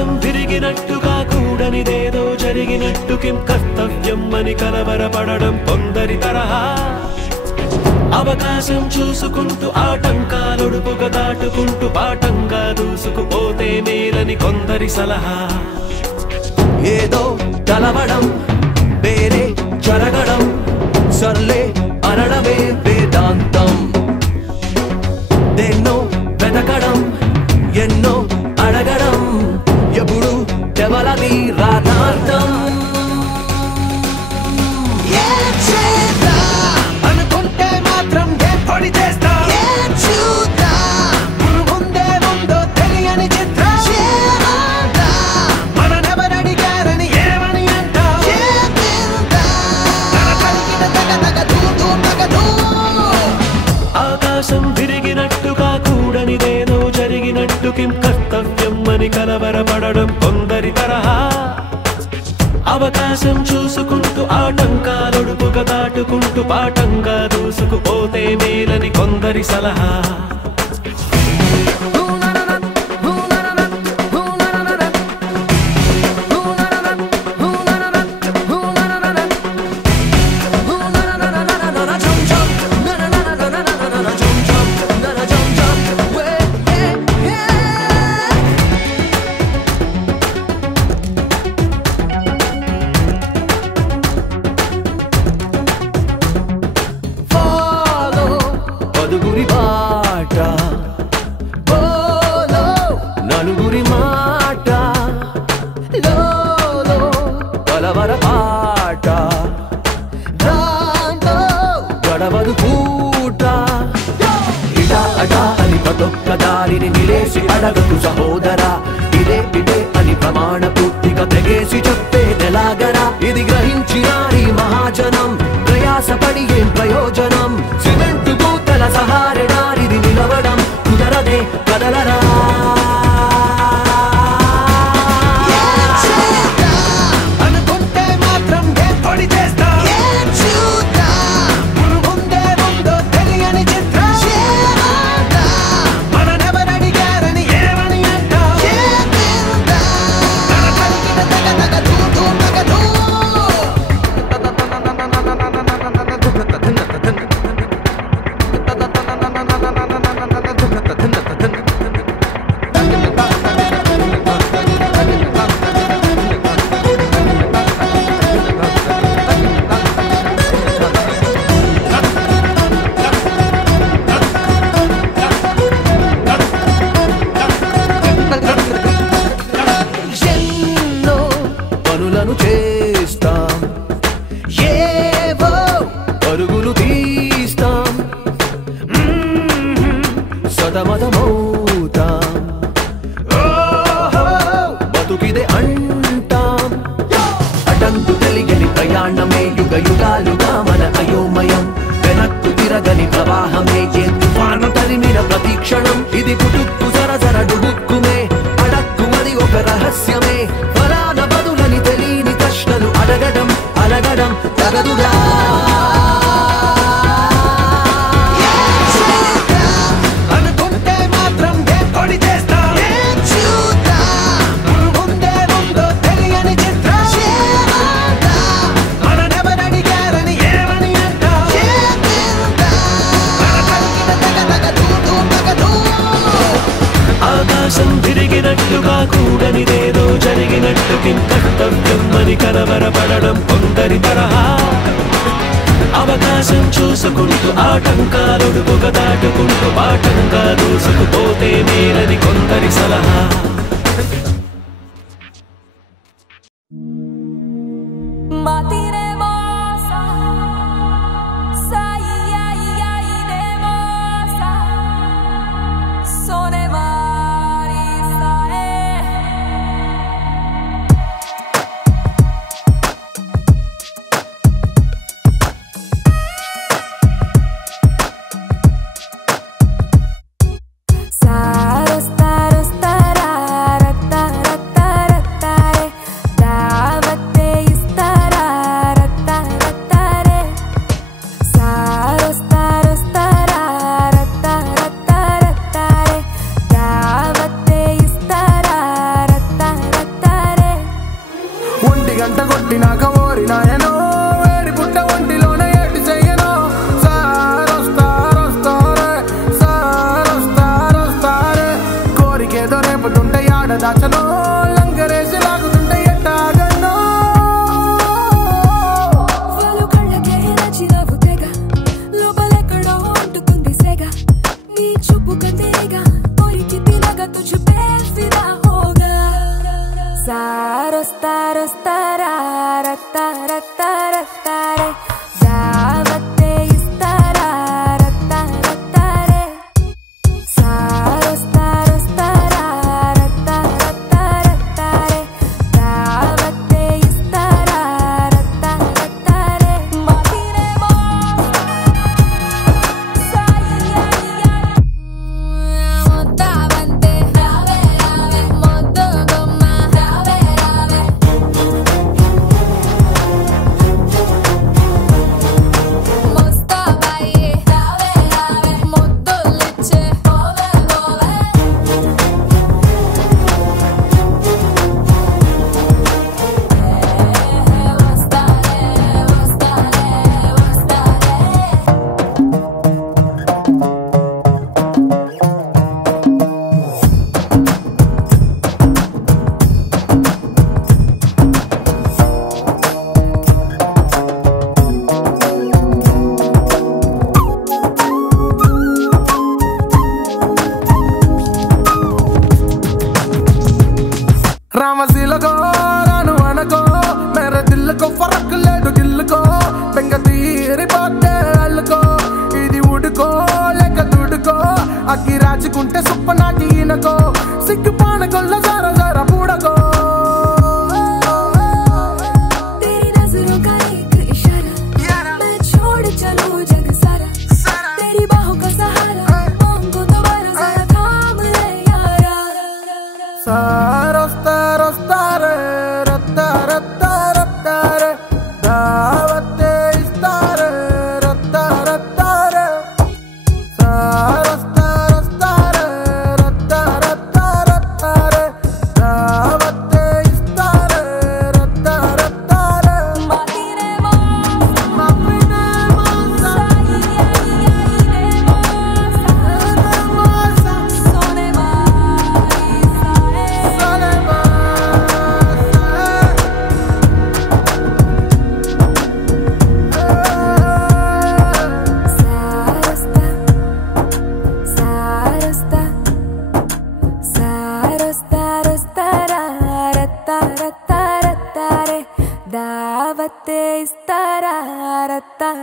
ఆకాశం తిరిగినట్టుగా కూడనిదేదో జరిగినట్టు కిం కర్తవ్యం అని కలవరపడడం కొందరి తరహా అవకాశం చూసుకుంటూ ఆటంకాలొడుపుగా దాటుకుంటూ పాఠంగా దూసుకుపోతే మేలని కొందరి సలహా ఏదో కలవడం వేరే జరగడం సర్లే అనడమే వేదాంతం దేన్నో వెతకడం ఎన్నో అడగడం ఎప్పుడు ఎవలది రాధార్థం అనుకుంటే మాత్రం ఏర్పడి చేస్తా ముందే ముందో తెలియని చిత్రం మననెవరడిగారని ఏమని అంటా ఆకాశం తిరిగినట్టుగా కూడనిదేదో జరిగినట్టు కిం కర్తవ్యం అని కలవరపడడం కొందరి తరహా అవకాశం చూసుకుంటూ ఆటంకాలొడుపుగా దాటుకుంటూ పాఠంగా దూసుకుపోతే మేలని కొందరి సలహా నలుగురి మాట కలవర పాట గడవదు పూట ఇటా అటా అని ప్రతొక్క దారిని నిలేసి అడగకు సహోదరా ఇదే ఇదే అని ప్రమాణ పూర్తిగా తెగేసి చెప్పేదెలాగరా ఇది గ్రహించినారి మహాజనం ప్రయాసపడి ఏం ప్రయోజనం సిమెంటు పూతల సహారణారిది నిలవడం కుదరదే కదలరా చేస్తాం ఏవో పరుగులు తీస్తాం సతమతమవుతాం బతుకిదే అంటాం అటంకు తెలియని ప్రయాణమే యుగ యుగాలుగా మన అయోమయం వెనక్కు తిరగని ప్రవాహమే ఏ తుఫాను తరిమిన ప్రతీక్షణం ఇది పుట్టుక్కు సరసర డుబుక్కుమే అడక్కుమది ఒక రహస్యమే ఫలాన బదులని తెలియని ప్రశ్నలు అడగడం అలగడం తగదుగా అనుకుంటే మాత్రం ఏర్పడి చేస్తా ముందే ముందో తెలియని చిత్రం మననెవరడిగారని ఏమని అంటా ఆకాశం తిరిగినట్టుగా కూడనిదేదో జరిగినట్టు కిం కర్తవ్యం అని కలవరపడడం కొందరి తరహా అవకాశం చూసుకుంటూ ఆటంకాలొడుపుగా దాటుకుంటూ పాఠంగా దూసుకుపోతే మేలని కొందరి సలహా Saro, staro, stará.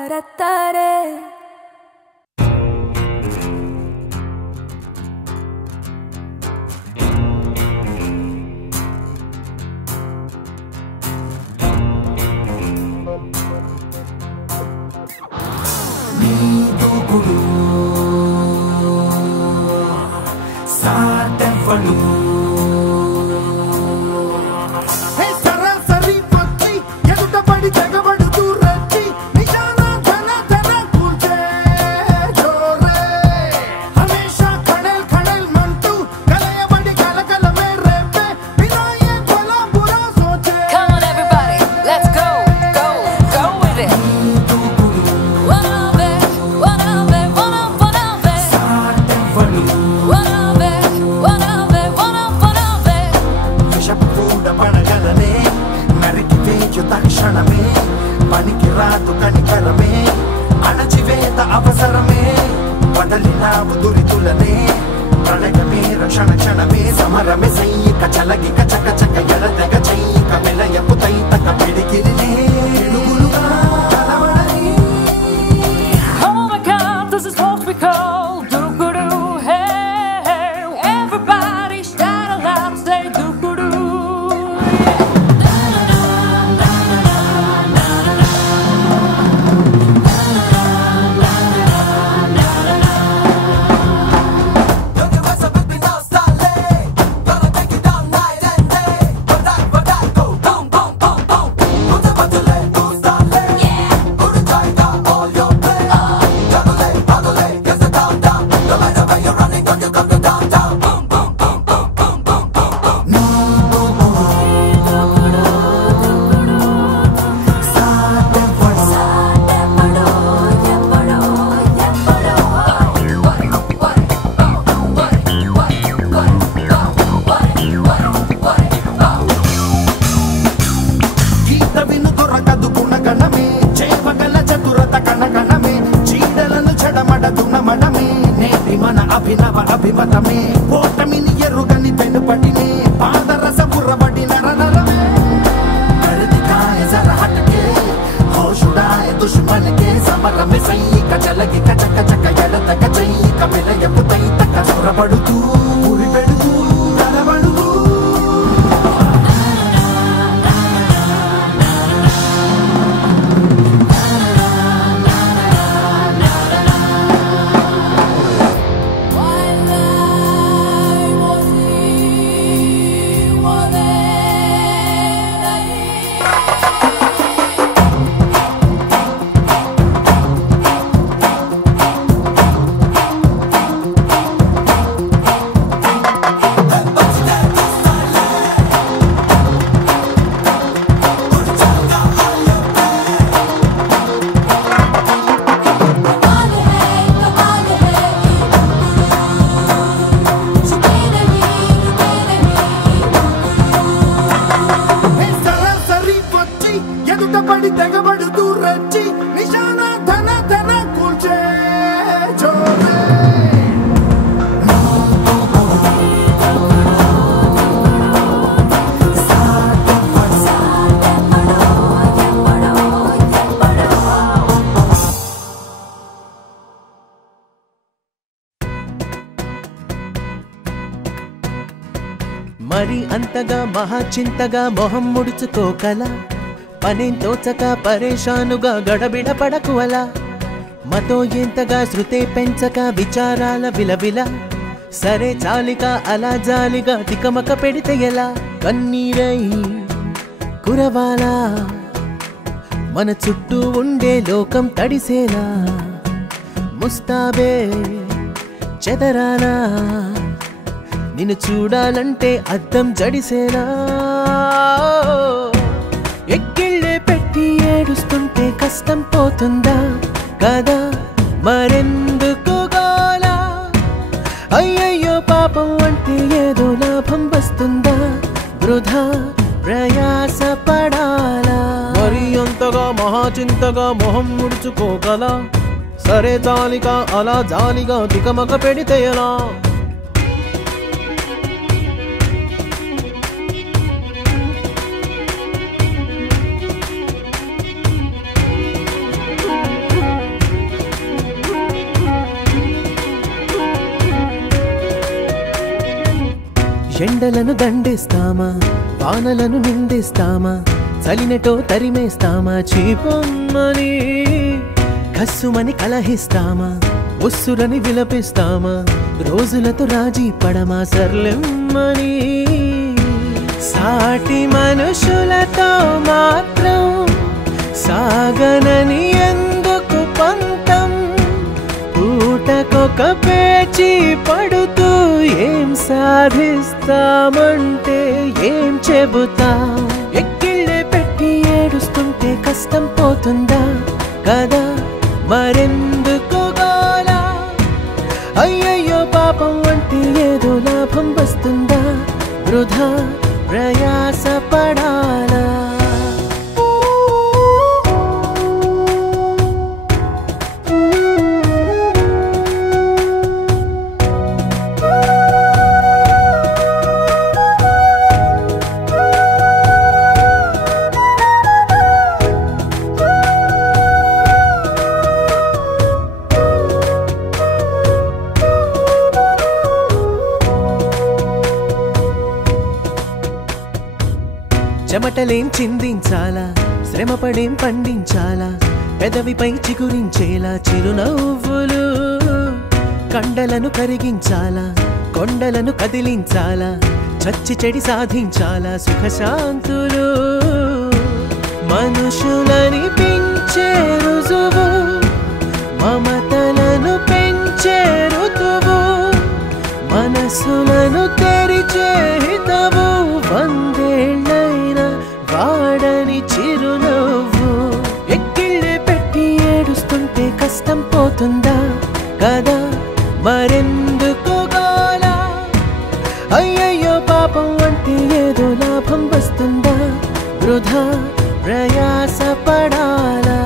రత్తారే నీదుగుడు సాటెవ్వడు సరాసరి పత్తి ఎదుట పడి తెగబడుతూ రచ్చి నిజాన ధన ధన కూల్చే జోరే హమేషా ఖడల్ ఖడల్ మంటూ కలయబడి కలకలమే రేపే వినాయే భలా బురా సోచే. Come on everybody, let's go, go, go with it. One of it, one of it, one of it. సాటెవ్వడు One of it, one of it, one of it. విషపు కూడా పడగలనే నరికి వేయు తక్షణమే పనికి రాదు కనికరమే అణచివేత అవసరమే వదలినావు దురితులనే ప్రళయమే రక్షణ క్షణమే సమరమే సైనిక చలగిక చక చక ఎడతెగ చైక మెలయపు తైతక పిడికిలినే పిడుగులుగా కలవడని. Oh my God, this is what we call doo-doo, hey, hey. Everybody shout aloud, say doo-doo. గీత విను దొరకదు గుణగణమే చేవగల చతురత కణగణమే చీడలను చెడమడదునమడమే నేటి మన అభినవ అభిమతమే ఓటమిని ఎరుగని పెనుపటినే పాదరస బుర్రబడి నరనరమే కరుదికాయ జర హటకే హోషుడాయ దుష్మన్ కే సమరమే సైనిక చలగి కచక చక ఎడతక చైక మెలయపు తైతక సురబడుతూ ఉరి పెడుతూ నరబడుతూ. సరాసరి వచ్చి ఎదుట పడి తెగబడుతూ రచ్చి నిశాన ధన ధన కూల్చే జోరే. మరి అంతగా మహాచింతగా మొహం ముడుచుకోకల పనేం తోచక పరేషానుగా గడబిడ పడకు అలా మతో ఎంతగా శృతే పెంచక విచారాల విలవిల సరే చాలిక అలా జాలిగా తికమక పెడితే ఎలా కన్నీరై కురవాలా మన చుట్టూ ఉండే లోకం తడిసేలా ముస్తాబే చెదరాలా నిన్ను చూడాలంటే అద్దం జడిసేనా ఎక్కిళ్ళే పెట్టి ఏడుస్తుంటే కష్టం పోతుందా కదా మరెందుకు గోలా అయ్యయ్యో పాపం అంటే ఏదో లాభం వస్తుందా వృధా ప్రయాస పడాలా మరి అంతగా మహాచింతగా మొహం ముడుచుకోగల సరే జాలిక అలా జాలిగా తికమక పెడితే ఎలా ఎండలను దండిస్తామా వానలను నిందిస్తామా చలినటో తరిమేస్తామా చీపొమ్మని కస్సుమని కలహిస్తామా ఉస్సురని విలపిస్తామా రోజులతో రాజీ పడమా సర్లెమ్మని సాటి మనుషులతో మాత్రం సాగనని ఎందుకు పంతం పూటకొక పేచి పడుతూ ఏం సాధిస్తామంటే ఏం చెబుతాం ఎక్కిళ్ళే పెట్టి ఏడుస్తుంటే కష్టం పోతుందా కదా మరెందుకు గోలా అయ్యయ్యో పాపం అంటే ఏదో లాభం వస్తుందా వృధా ప్రయాస పడాలా చెమటలేం చిందించాలా శ్రమపడేం పండించాలా పెదవిపై చిగురించేలా చిరునవ్వులు కండలను కరిగించాలా కొండలను కదిలించాలా చచ్చి చెడి సాధించాలా సుఖశాంతులు మనుషులని పెంచే రుజువు మమతలను పెంచే ఋతువు మనసులను తెరిచే హితవు వందేళ్ళైన వాడని చిరునవ్వు ఎక్కిళ్ళే పెట్టి ఏడుస్తుంటే కష్టం పోతుందా కదా మరెందుకు గోలా అయ్యయ్యో పాపం అంటే ఏదో లాభం వస్తుందా వృధా ప్రయాస పడాలా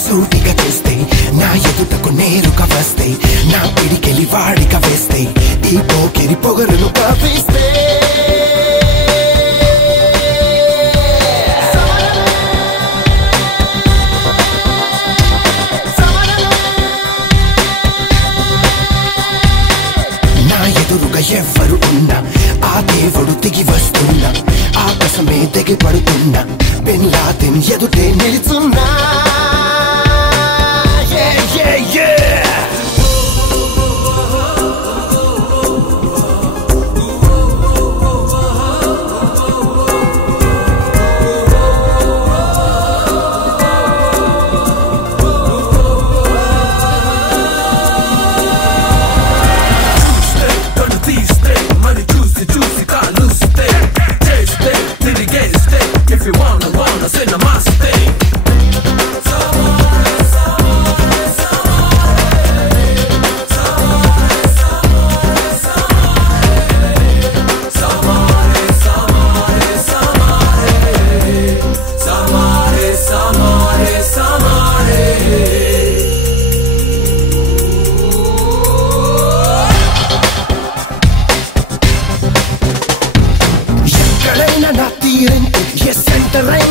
సూటిగా చూస్తే నా ఎదుటకు నేరుగా వస్తే నా పిడికెలి వాడిగా వేస్తే ఈ పోకిరి పొగరును కాపిస్తే నా ఎదురుగా ఎవ్వరు ఉన్నా ఆ దేవుడు దిగి వస్తున్నా ఆకాశమే దిగి పడుతున్నా బిన్ లాదెన్ ఎదుటే నిలుచున్నా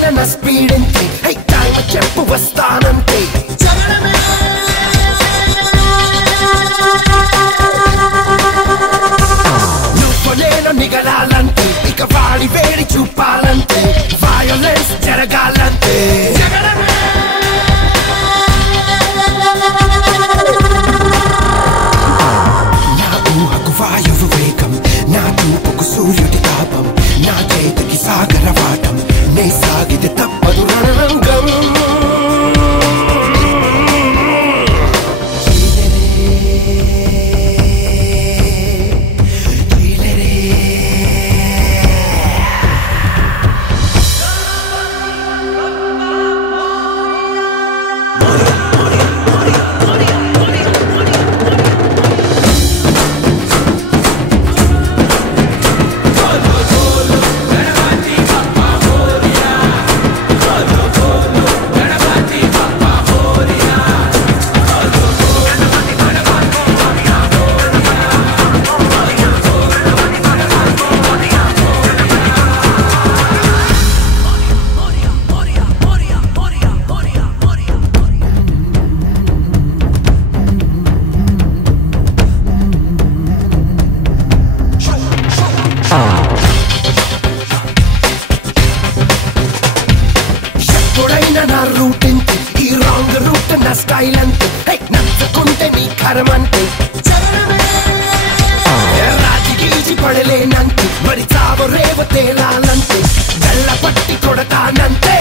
నా స్పీడ్ ఎంతే హై టైం చెప్పు వస్తానంతే నువ్వు నేను నిగలాలంటే ఇక వాడి వేడి చూపాలంటే వయలెన్స్ జరగాలంటే ఎప్పుడైనా నా రూట్ ఇంతే, ఈ రాంగ్ రూట్ నా స్టైల్ అంతే. నచ్చకుంటే నీ కరమంతే. రాజి గీచి పడలేనంతే, మరి చావు రేవ తేలాలంతే. గల్ల పట్టి కొడతానంతే.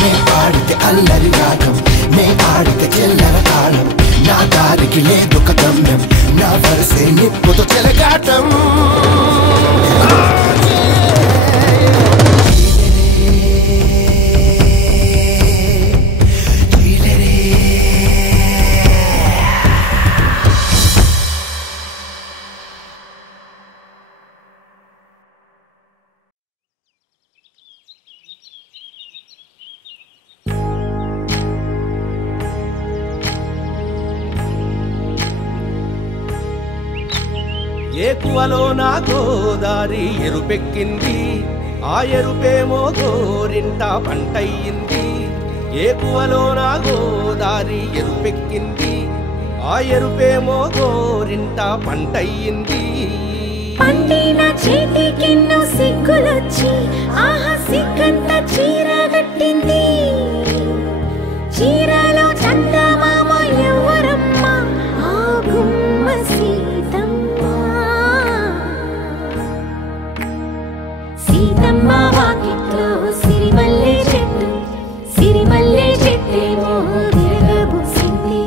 నే పాడితే అల్లరి రాగం, నే ఆడితే చిల్లర తాళం. నా దారికి లేదొక గమ్యం, నా వరసే నిప్పుతో చెలగాటం. ఏకువలో నా గోదారి ఎరుపెక్కింది, ఆ ఎరుపేమో గోరింట పంటయ్యింది. ఏకువలో నా గోదారి ఎరుపెక్కింది, ఆ ఎరుపేమో గోరింట పంటయ్యింది. పండిన చేతికెన్నో సిగ్గులొచ్చి ఆహా సిగ్గంత చీర కట్టింది. చీరలో చందమామ ఎవరమ్మ, ఆ గుమ్మ సీతమ్మ. సీతమ్మ వాకిట్లో సిరిమల్లె చెట్టు, సిరిమల్లె చెట్టేమో విరగబూసింది.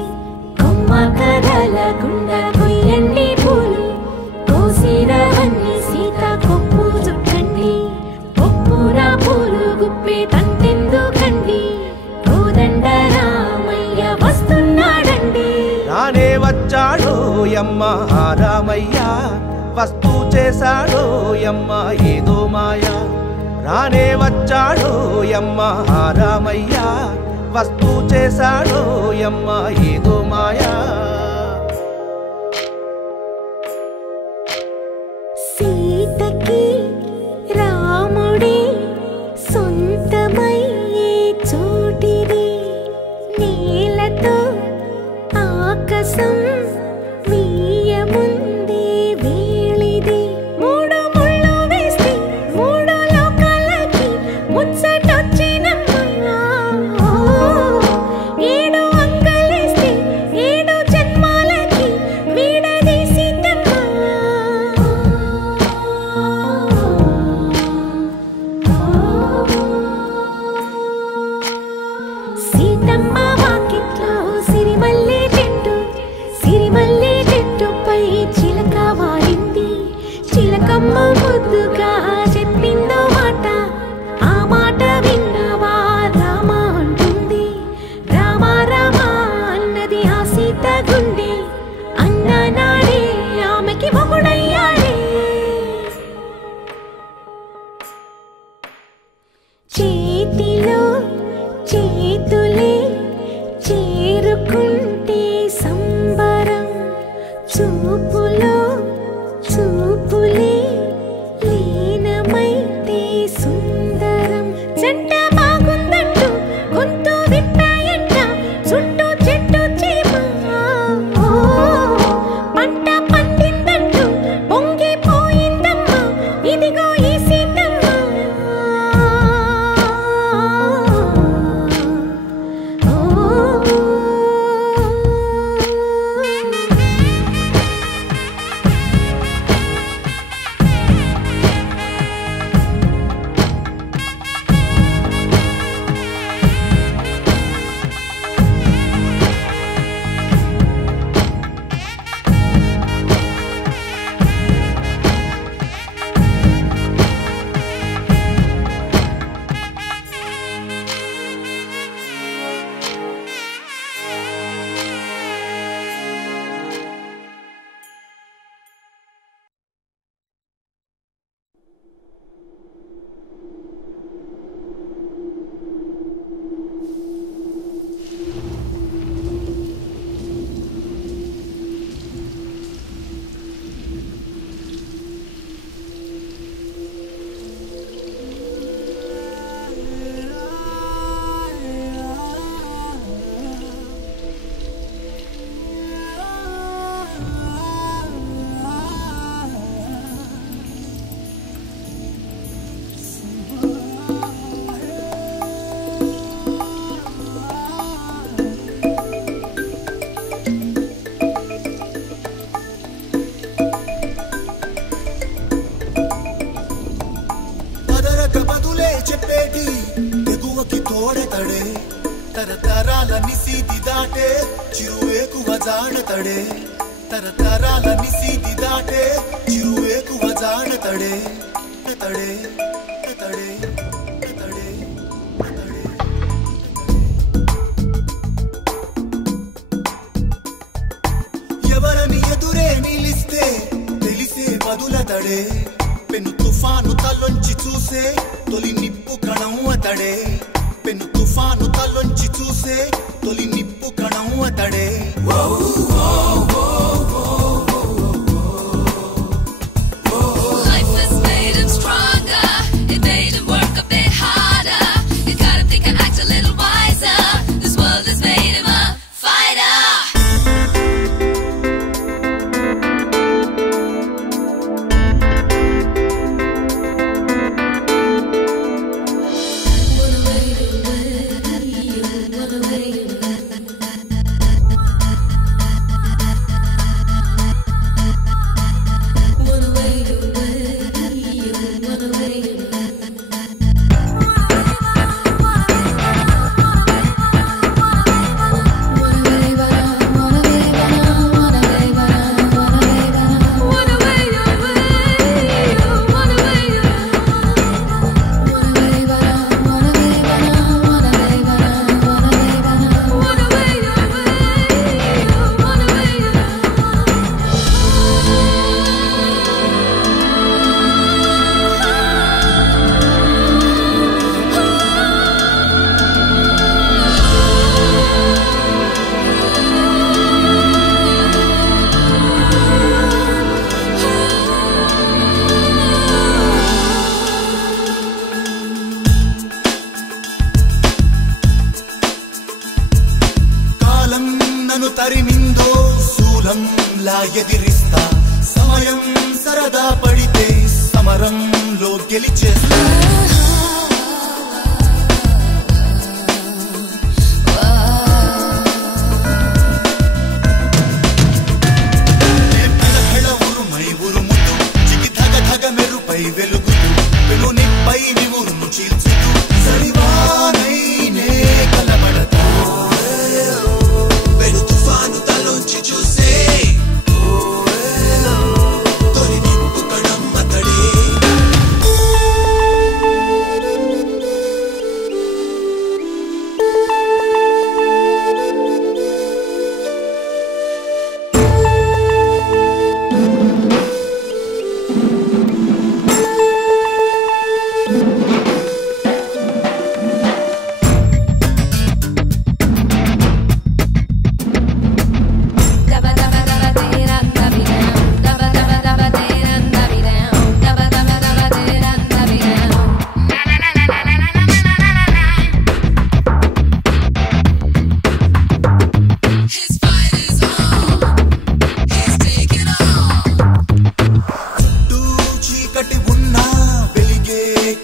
కొమ్మ కదలకుండా కొయ్యండి పూలు, కోసిరవన్నీ సీత కొప్పు చుట్టండి. కొప్పున పూలు గుప్పే తంతెందుకండి, కోదండ రామయ్య వస్తున్నాడండి. రానే వచ్చాడో యమ్మ ఆ రామయ్య, వస్తూ చేశాడో యమ్మ ఏదో మాయా. రానే వచ్చాడో యమ్మ ఆ రామయ్య, వస్తూ చేశాడో యమ్మ ఏదో మాయా. సీతకి రాముడే సొంతమయ్యే చోటిది, నేలతో ఆకాశం వీయముందే వేళిది. మూడు ముళ్ళు వేస్తే మూడు లోకాలకి ముచ్చటొచ్చినమ్మా. ఏడు అంగలేస్తే ఏడు ఓడతడే తరతరాల నిశీతి దాటే చిరువేకువ జాడతడే తరతరాల నిశీతి దాటే చిరువేకువ జాడతడే తడే తడే తడే ఎవరని ఎదురే నిలిస్తే తెలిసే బదులతడే పెను తుఫాను తలొంచి చూసే తొలి నిప్పు కణం అతడే పెను తుఫాను తలొంచి చూసే తొలి నిప్పు కణం అతడే Life has made him stronger. It made him work a bit harder. It got him thinking, act a little wiser. This world has made him a fighter. తరిమిందో శూలంలా ఎదిరిస్తా సమయం సరదా పడితే సమరంలో గెలిచేస్తా ఉరుమై ఉరుముతూ చికి ధగ ధగ మెరుపై వెలుగుతూ వెలు నిప్పై నివురును చీల్చుతూ సరివానైనే కలబడతా చూసే తొలి నిప్పు కణం అతడే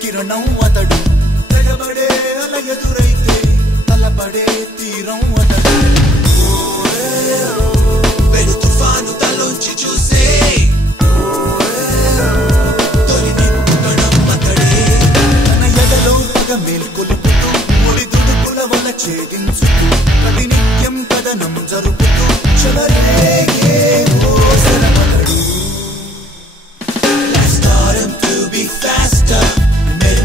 కిరణం అతడు తెగబడే అల ఎదురైతే తలపడే తీరం అతడు వెలు తుఫాను తలోంచి చూసే తొలి నిప్పు కణం అతడే తన ఎదలో పగ మేల్కొలుపుతూ ముడి దుడుకుల వల్ల ఛేదించుతూ ప్రతినిత్యం కథనం జరుపుతూ చెలరేగే ఓసరమతడు Let's start him to be faster.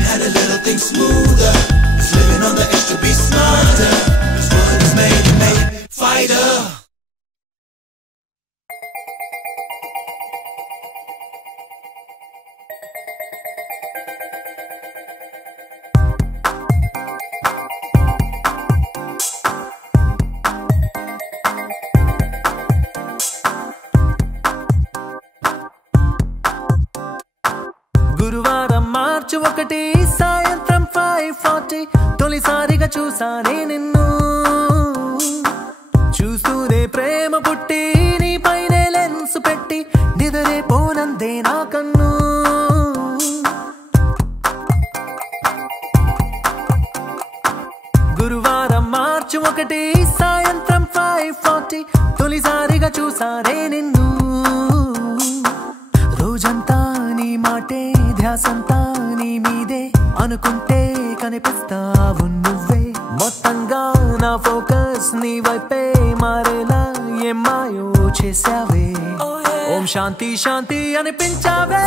Had a little thing smoother. He's living on the edge to be smarter. This world is made him a fighter. గురువారం మార్చి 1 సాయంత్రం 5:40 తొలిసారిగా చూసానే నిన్ను చూస్తూనే ప్రేమ పుట్టి నీ పైనే లెన్స్ పెట్టి నిదరే పోనందే నా కన్ను గురువారం మార్చి 1 సాయంత్రం 5:40 తొలిసారిగా చూసానే నిన్ను రోజంతా నీ మాటే ధ్యాసంతా నీ మీదే అనుకుంటే కనిపిస్తావు నువ్వే నీ వైపే మారేలా ఏం మాయో చేసావే ఓం శాంతి శాంతి అనిపించావే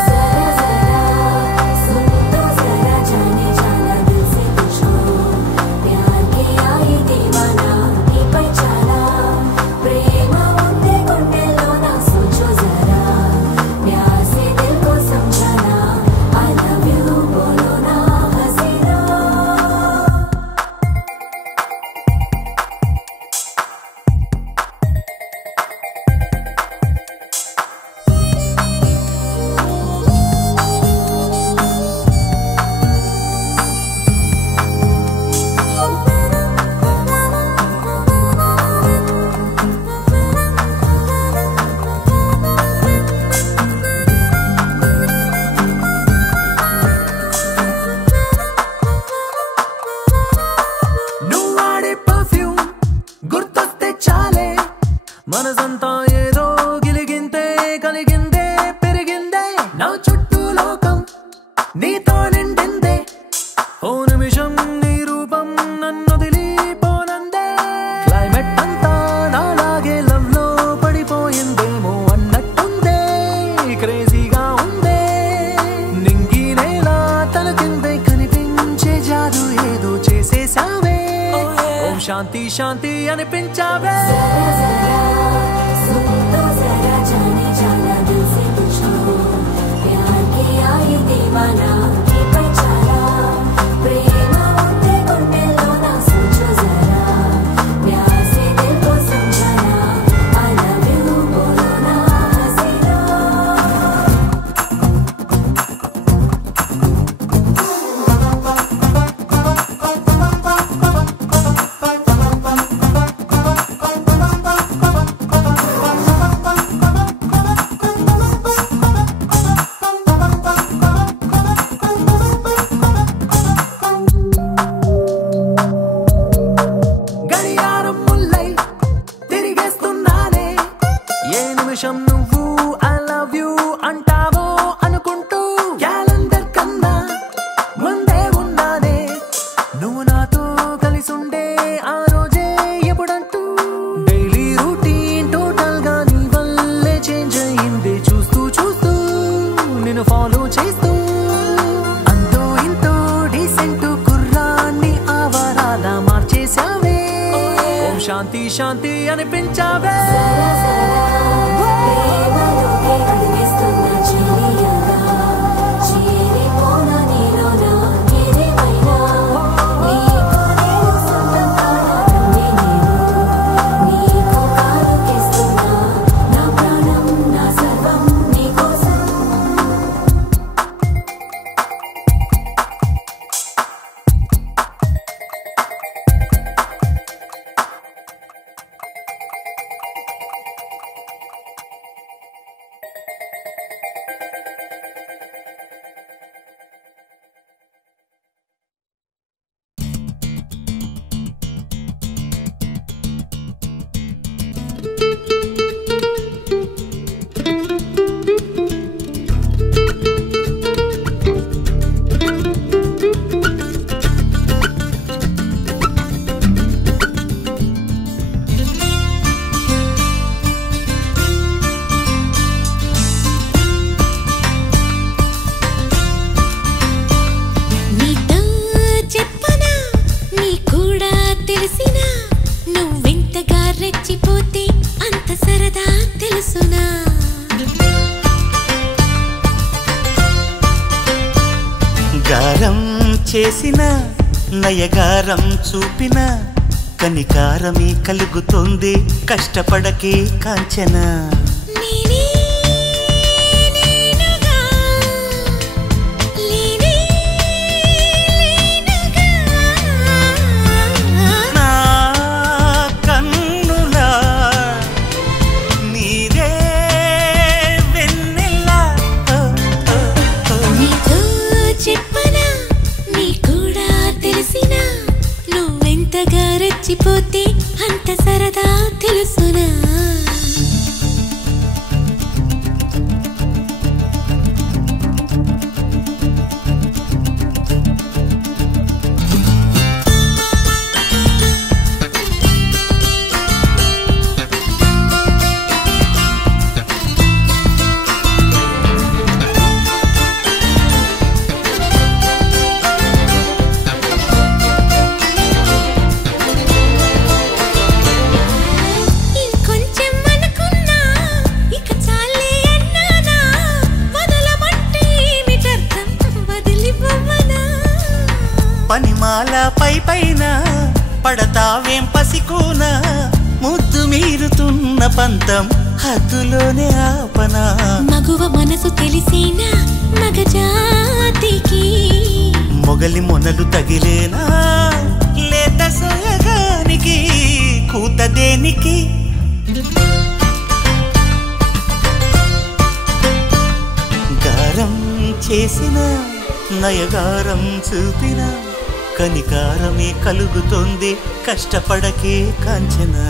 మనసంతా ఏదో గిలిగిందే కలిగిందే పెరిగిందే నా చుట్టూ లోకం నీతో నిండిందే ఓ నిమిషం నీ రూపం నన్ను వదిలిపోనందే క్లైమేట్ అంతా నాలాగే లవ్ లో పడిపోయిందేమో అన్నట్టుందే క్రేజీగా ఉందే నింగి నేల తన కిందే కనిపించే జాదు ఏదో చేసేసావే ఓం శాంతి శాంతి అనిపించావే నువ్వు ఐ లవ్ యూ అంటావో అనుకుంటూ క్యాలెండర్ కన్నా ముందే ఉన్నానే నువ్వు నాతో కలిసి ఉండే ఆ రోజే ఎప్పుడంటూ డైలీ రూటీన్ టోటల్ గా నీ వల్లే చేంజ్ అయింది చూస్తూ చూస్తూ నిన్ను ఫాలో చేస్తూ అంతో ఇంతో డీసెంట్ కుర్రాన్ని ఆవరాల మార్చేసావే ఓం శాంతి శాంతి అనిపించావే గారం చేసిన నయగారం చూపిన కనికారమే కలుగుతుంది కష్టపడకే కాంచన పోతే అంత సరదా తెలుసునా వనమాల పైన పడతావేం పసికోన ముద్దు మీరుతున్న పంతం హద్దులోనే ఆపనా మగువ మనసు తెలిసేనా మగజాతికి మొగలి మొనలు తగిలేనా లేత సోయగానికి కూత దేనికి గారం చేసిన నయగారం చూపిన కనికారమే కలుగుతోంది కష్టపడకే కాంచనా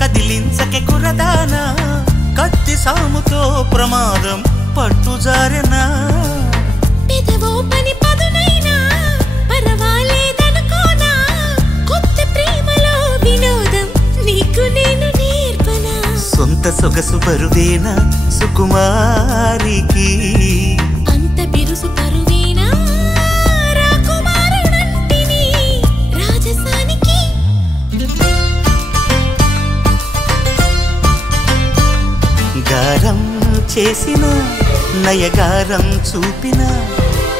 కదిలించకే కురదానా కత్తి సాముతో ప్రమాదం పట్టుజారెనా పెదవో పని పదునైనా పరవాలేదనుకోనా కొత్త ప్రేమలో వినోదం నీకు నేను నేర్పనా సొంత సొగసు బరువేనా సుకుమారికి అంత బిరుసు పరువేనా రాకుమారుడంటిని రాజసానికి గారం చేసిన నయగారం చూపిన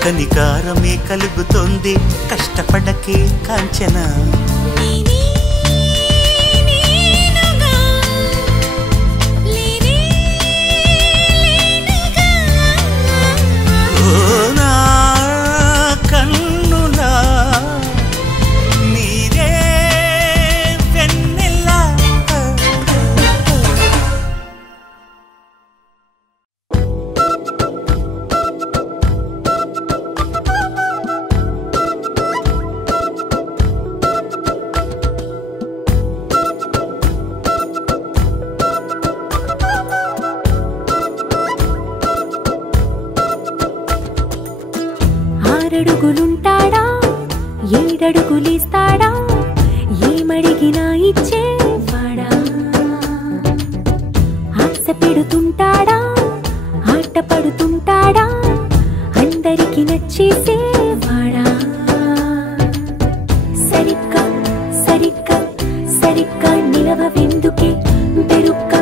కనికారమే కలుగుతోంది కష్టపడకే కాంచనా నేనే నేనుగా లేనే లేనుగా ఓ నా కన్నులా నీరే వెన్నెలా ఆరడుగులుంటాడా ఏడడుగులిస్తాడా ఏమడిగినా ఇచ్చేవాడా ఆశ పెడుతుంటాడా ఆట పడుతుంటాడా అందరికి నచ్చేసేవాడా సరిగ్గా సరిగ్గా సరిగ్గా నిలవెందుకే బెరుక్క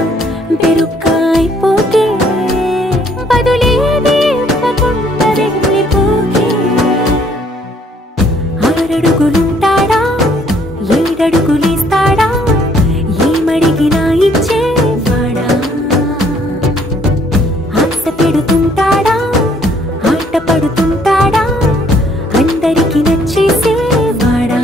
బెరుక్క అయిపోతే బదులేది ఇవ్వకుండా వెళ్ళిపోకే ఆరడుగులుంటాడా ఏడడుగులిస్తాడా ఏమడిగినా ఇచ్చేవాడా ఆశ పెడుతుంటాడా ఆట పడుతుంటాడా అందరికి నచ్చేసేవాడా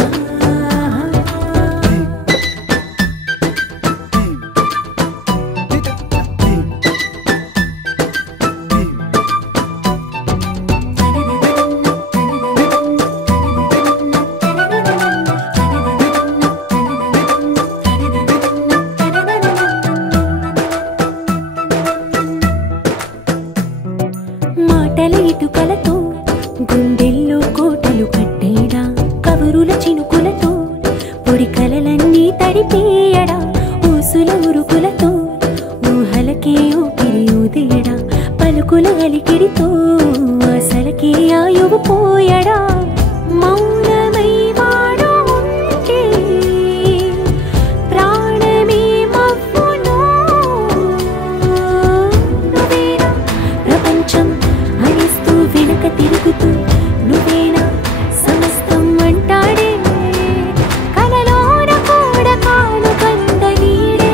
మాటల ఇటుకలతో గుండెల్లో కోటలు కట్టేడా కవరుల చినుకులతో పొడి కలలన్నీ తడిపేయడా ఊసుల ఉరుకులతో ఊహలకే ఊపిరి ఊదేయడా పలుకుల అలికిడితో అసలకే ఆయువు పోయడా మౌనమై వాడు ఉంటే ప్రాణమే మవ్వును నువ్వేనా ప్రపంచం అనిస్తూ వెనక తిరుగుతూ నువ్వేనా సమస్తం అంటాడే కలలోన కూడా కాను కంద నీడే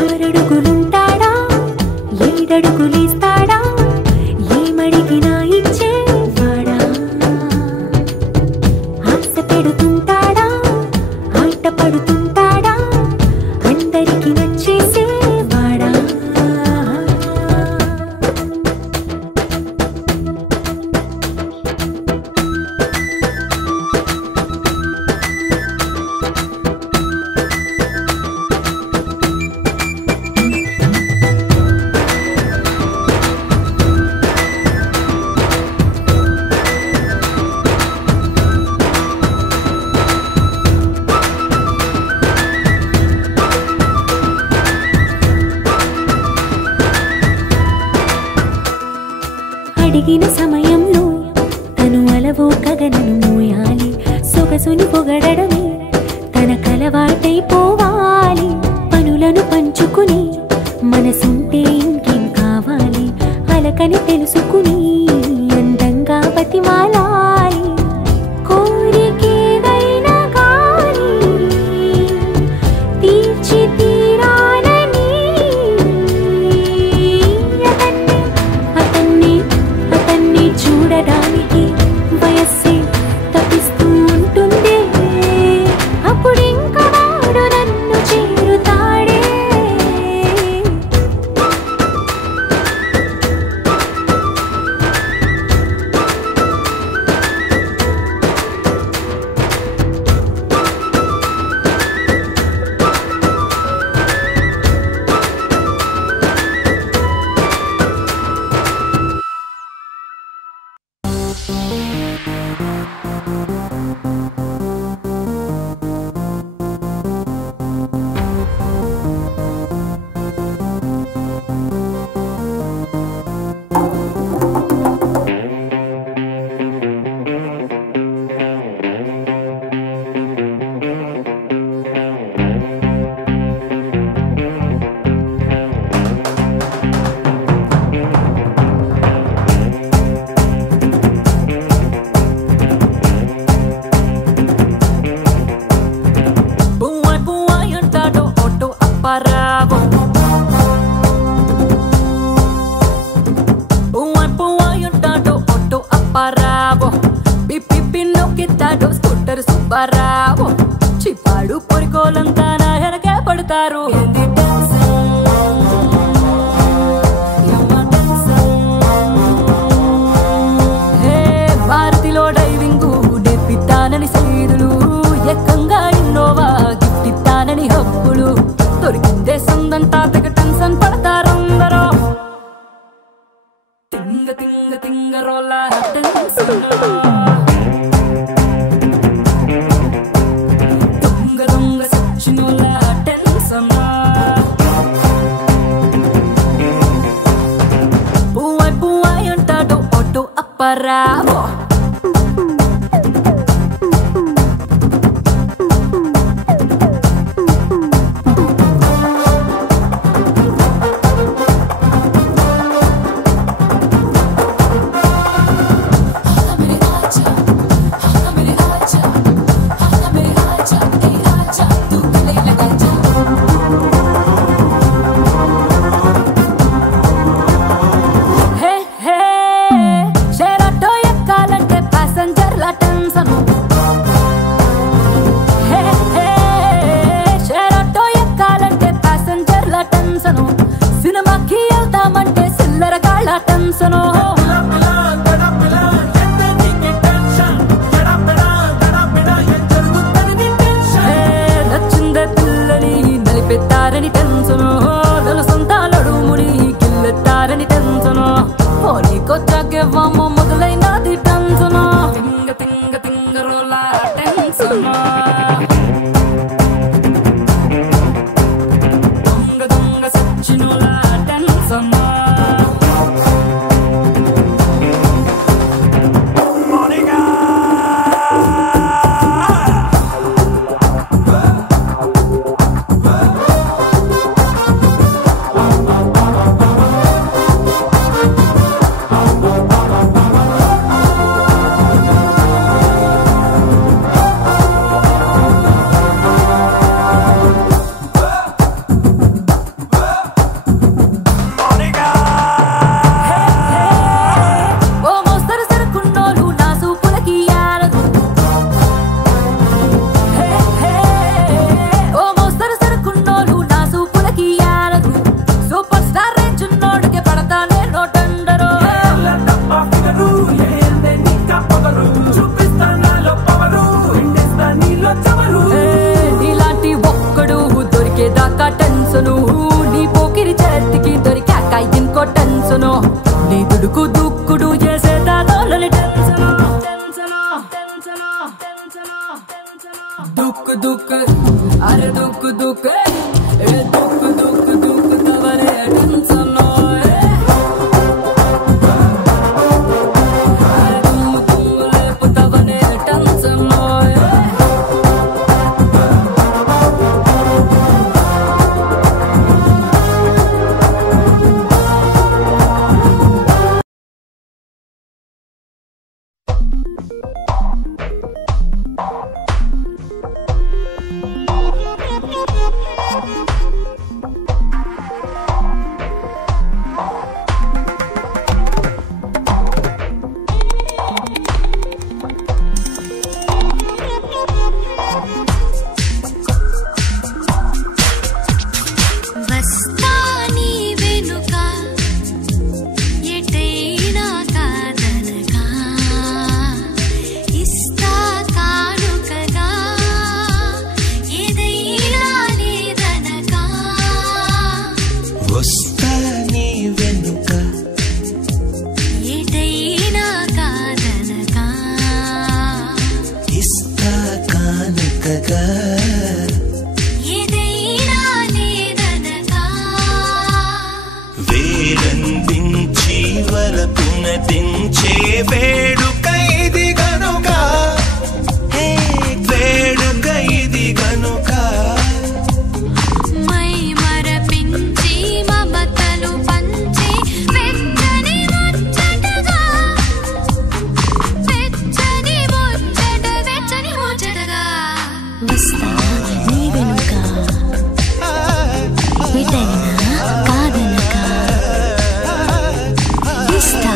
ఆరడుగులుంటాడా ఏడడుగులిస్తాడా ఏమడిగినా ఇచ్చేవాడా ఆశ పెడుతుంటాడా ఆట పడుతుంటాడా అందరికి నచ్చేసేవాడా అడిగిన సమయంలో తను అలవో గగనను మోయాలి సొగసుని పొగడమే తనకలవాటైపోవాలి పనులను పంచుకుని మనసుంటే ఇంకేం కావాలి అలకని తెలుసుకుని అందంగా బతిమాలాలి కోరికేదైనా గాని తీర్చి తీరాలని అతన్ని చూడడానికి వయస్సే తప్పిస్తూ ఉంటుంది అప్పుడింక వాడు నన్ను చేరుతాడే చిప్పాడు పొరికోలంతా నా వెనకే పడతారు భారతిలో డైవింగ్ నేర్పిస్తానని సైదులు ఎక్కంగా ఇన్నోవా గిఫ్ట్ ఇస్తానని హబ్బులు దొరికిందే సందంతా తెగ టెన్షన్ పడతారందరూ తింగ తింగ తింగరోల టెన్షన్ Bravo. కానుకగా ఏదైనా లేదనగా వేలందించి వలపునదించే వేడుక ఇది గనుక వేడుక ఇది గనుక మై మరపించి మమతలు పంచి వెచ్చని ముచ్చటగా వెచ్చని ముచ్చటగా వస్తా నీ వెనుక ఎటైనా కాదనక ఇస్తా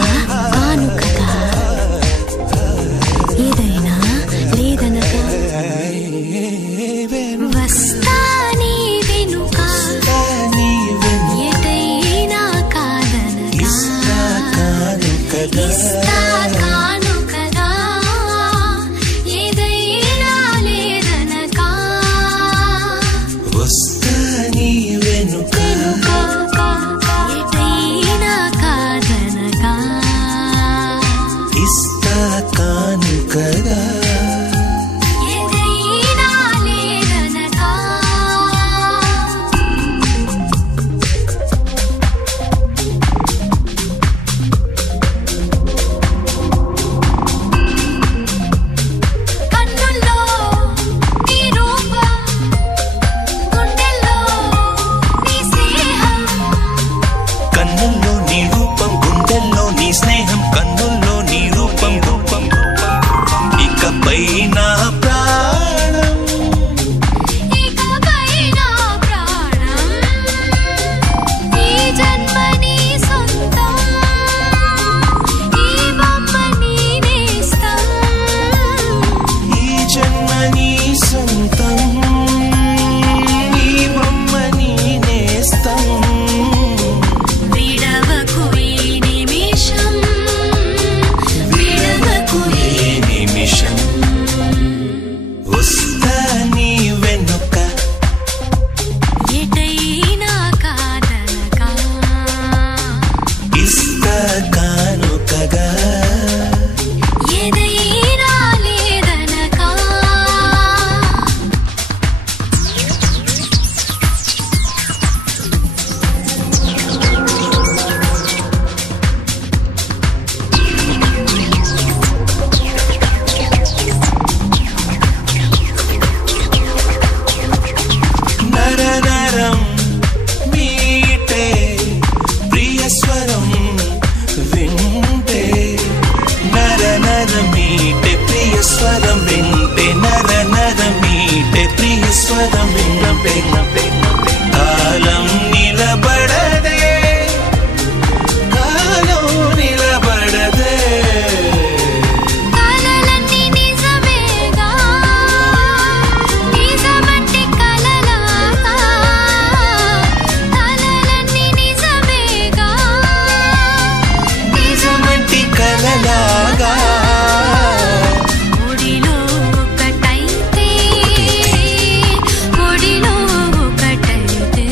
కానుకగా ఏదైనా లేదనక వస్తా నీ వెనుక ఎటైనా కాదనగా ఇస్తా కానుకగా ఏదైనా లేదనగా వస్తా నీ వెనుక ఎటైనా కాదనగా ఇస్తా కానుకగా ఏదైనా లేదనగా కన్నుల్లో నీ రూపం గుండెల్లో నీ స్నేహం కన్నుల్లో నీ రూపం గుండెల్లో నీ స్నేహం కన్నుల్లో నీ రూపం రూపం ఇకపై నా ప్రాణం ఇకపై నా ప్రాణం ఈ జన్మ నీ సొంతం ఈ బొమ్మ నీ నేస్తం ఈ జన్మ నీ సొంతం ఈ బొమ్మ నీ నేస్తం విడవకు ఈ నిమిషం విడవకు ఈ నిమిషం వస్తా నీ వెనుక ఎటైనా కాదనగా ఇస్తా కానుకగా ఏదైనా లేదనగా నరనరం మీటే ప్రియస్వరం వింటే నరనర మీటే ప్రియస్వరం వింటే నరనర మీటే ప్రియస్వరం వింటే కాలం నిలబడదే కాలం నిలబడదే కలలన్నీ నిజమేగా నిజమంటే కలలాగా కలలన్నీ నిజమేగా నిజమంటి కలలాగా ఒడిలో ఒకటైతే ఒడిలో ఒకటైతే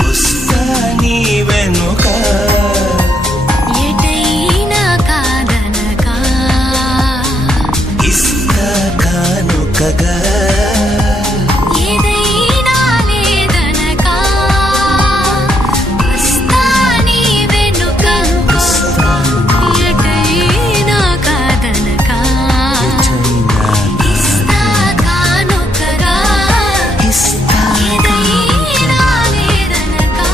వస్తా నీ వెనుక ఎటైనా కాదనగా ఇస్తా కానుకగా ఏదైనా లేదనగా వస్తా నీ వెనుక ఎటైనా కాదనగా ఇస్తా కానుకగా ఏదైనా లేదనగా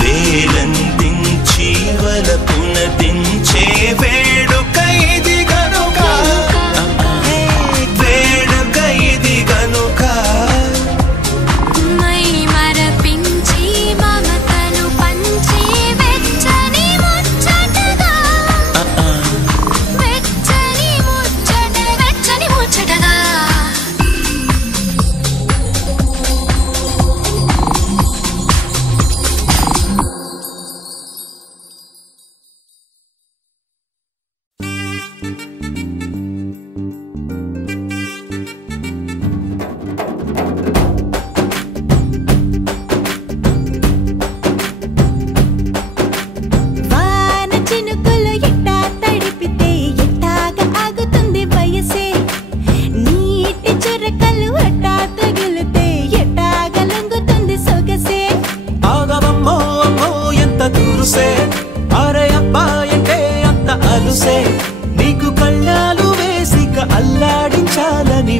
వేలందించి వలపునదించే వేడుక ఇది గనుక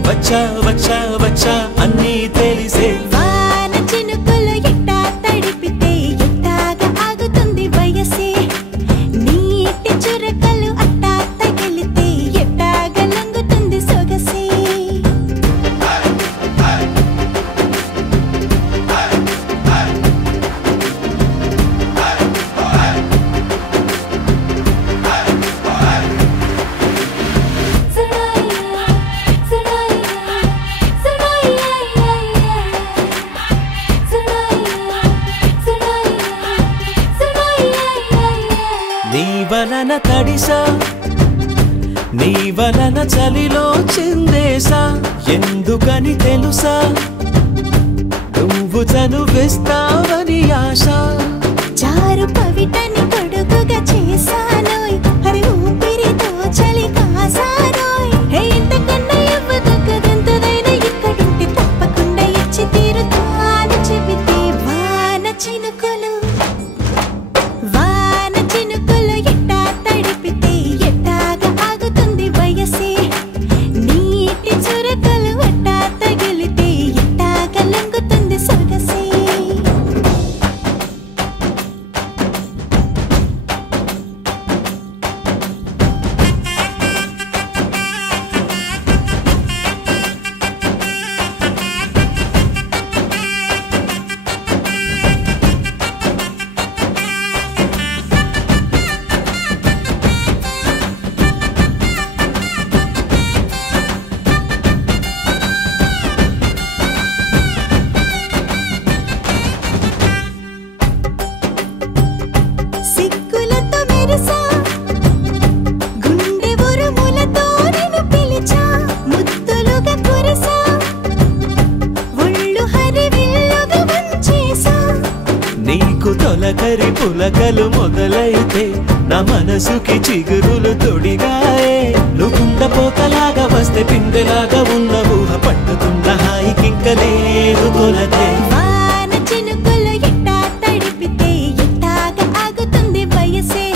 వచ్చా వచ్చా వచ్చా అన్నీ తెలిసే వాన చినుకులు ఎట్టా తడిపితే ఎట్టాగా ఆగుతుంది వయసే నీటి చురకలు అట్టా తగిలితే ఎట్టాగా లొంగుతుంది సొగసే నీ వలన తడిసా నీ వలన చలిలో చిందేసా ఎందుకని తెలుసా నువ్వు చనువిస్తావని ఆశ చారు పవిటని కొడుకుగా చేశానోయ్ హరి ఊపిరితో చలి కాసానోయ్ హే ఇంతకన్నా ఇవ్వదగ్గదెంతదైనా ఇక్కడుంటే తప్పకుండా ఇచ్చి తీరుతాను చెబితే వాన చినుకులు ఎట్టా తడిపితే ఎట్టాగా ఆగుతుంది వయసే నీటి చురకలు అట్టా తగిలితే ఎట్టాగా లొంగుతుంది సొగసే సిక్కులతో మెరిసా గుండె ఉరుములతో నిన్ను పిలిచా ముద్దులుగా కురిసా ఒళ్ళు హరివిల్లుగా వంచేసా నీకు తొలకరి పులకలు మొదలైతే నా మనసుకి చిగురులు తొడిగాయే నువ్వుండ పోకలాగా వస్తే పిందెలాగా ఉన్న ఊహ పట్టుకున్న హాయికింక లేదు కొలతే వాన చినుకులు ఎట్టా తడిపితే ఎట్టాగా ఆగుతుంది వయసే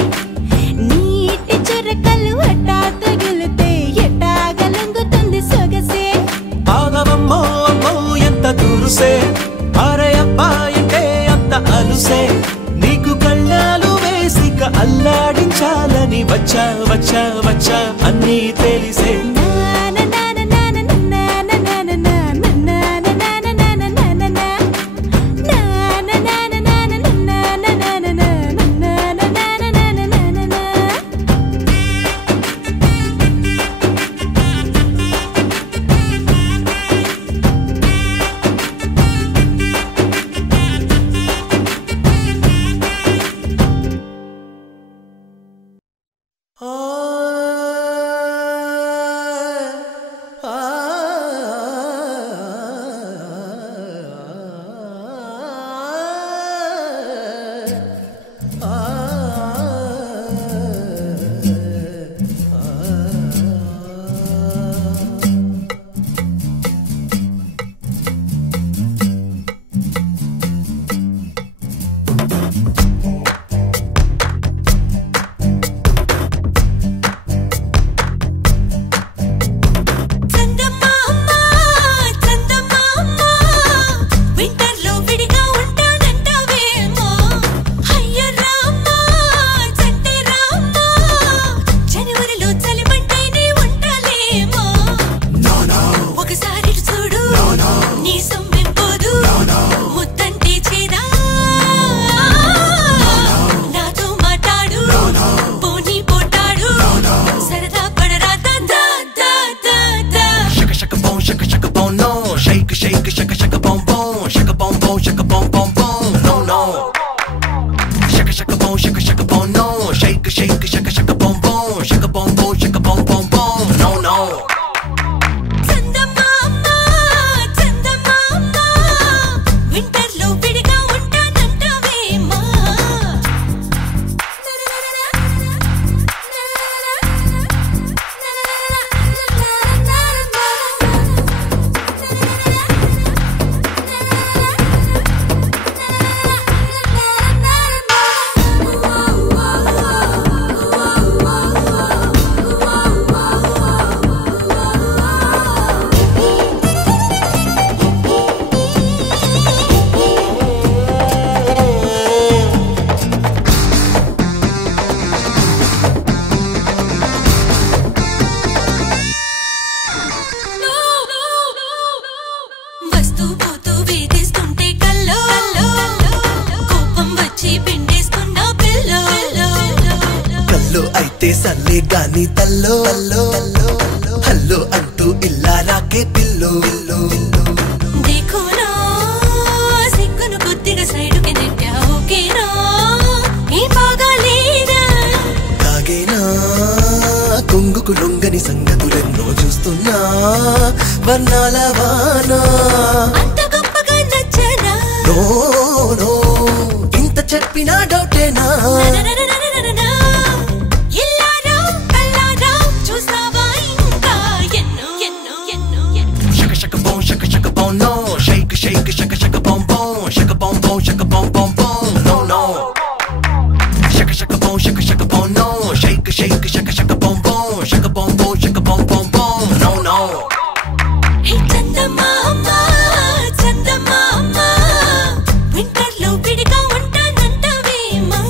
నీటి చురకలు అట్టా తగిలితే ఎట్టాగా లొంగుతుంది సొగసే ఆగవమ్మో అమ్మో ఎంత దూరుసే అరే అబ్బాయికే అంత అలుసే నీకు కళ్ళాలు వేసిక అల్లాడించాలని వచ్చా వచ్చా వచ్చా అన్నీ తెలిసే నాన నాన నాన నాన నాన నాన చాలే గాని తల్లో హల్లో అంటూ ఇల్లా రాకే పిల్లో देखोना సిగ్గును కొద్దిగా సైడుకి నెట్టావు ఓకేనా ఏ బాగాలేనా తాగేనా కొంగుకు లొంగని సంగతులెన్నో చూస్తున్నా వర్ణాల వానా అంత గొప్పగా నచ్చనా నో ఇంత చెప్పినా డౌటేనా ఇల్లారా కల్లారా చూస్తావా ఇంకా ఎన్నో ఎన్నో ఎన్నో shaka shaka boom no shake shake shaka shaka boom shaka boom no shaka shaka boom no shake shake shaka shaka boom shaka boom no హే చందమామ చందమామ వింటర్ లో విడిగా ఉంటానంటవేమా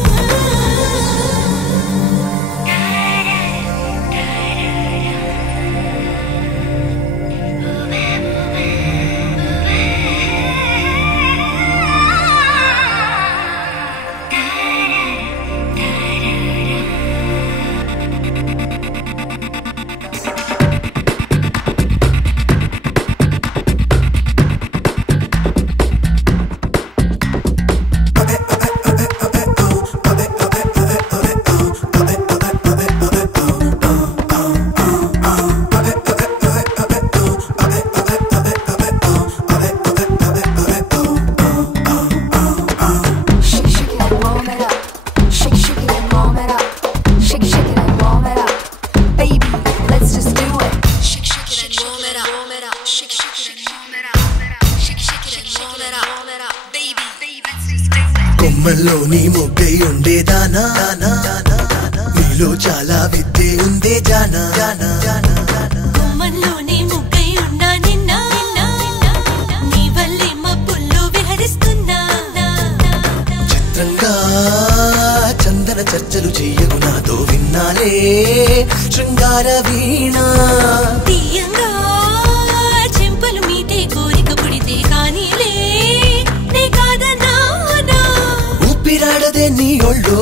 కొమ్మల్లోని మొగ్గై ఉండేదానా నీలో చాలా విద్యే ఉందే జానా కొమ్మల్లోనే ముగ్గై ఉన్నా నిన్న నీ వల్లే మబ్బుల్లో విహరిస్తున్నా చిత్రంగా చందన చర్చలు చెయ్యకు నాతో విన్నాలే శృంగార వీణ తీయంగా చెంపలు మీటే కోరిక పుడితే కానీలే నే కాదన్నా ఊపిరాడదే నీ ఒళ్ళో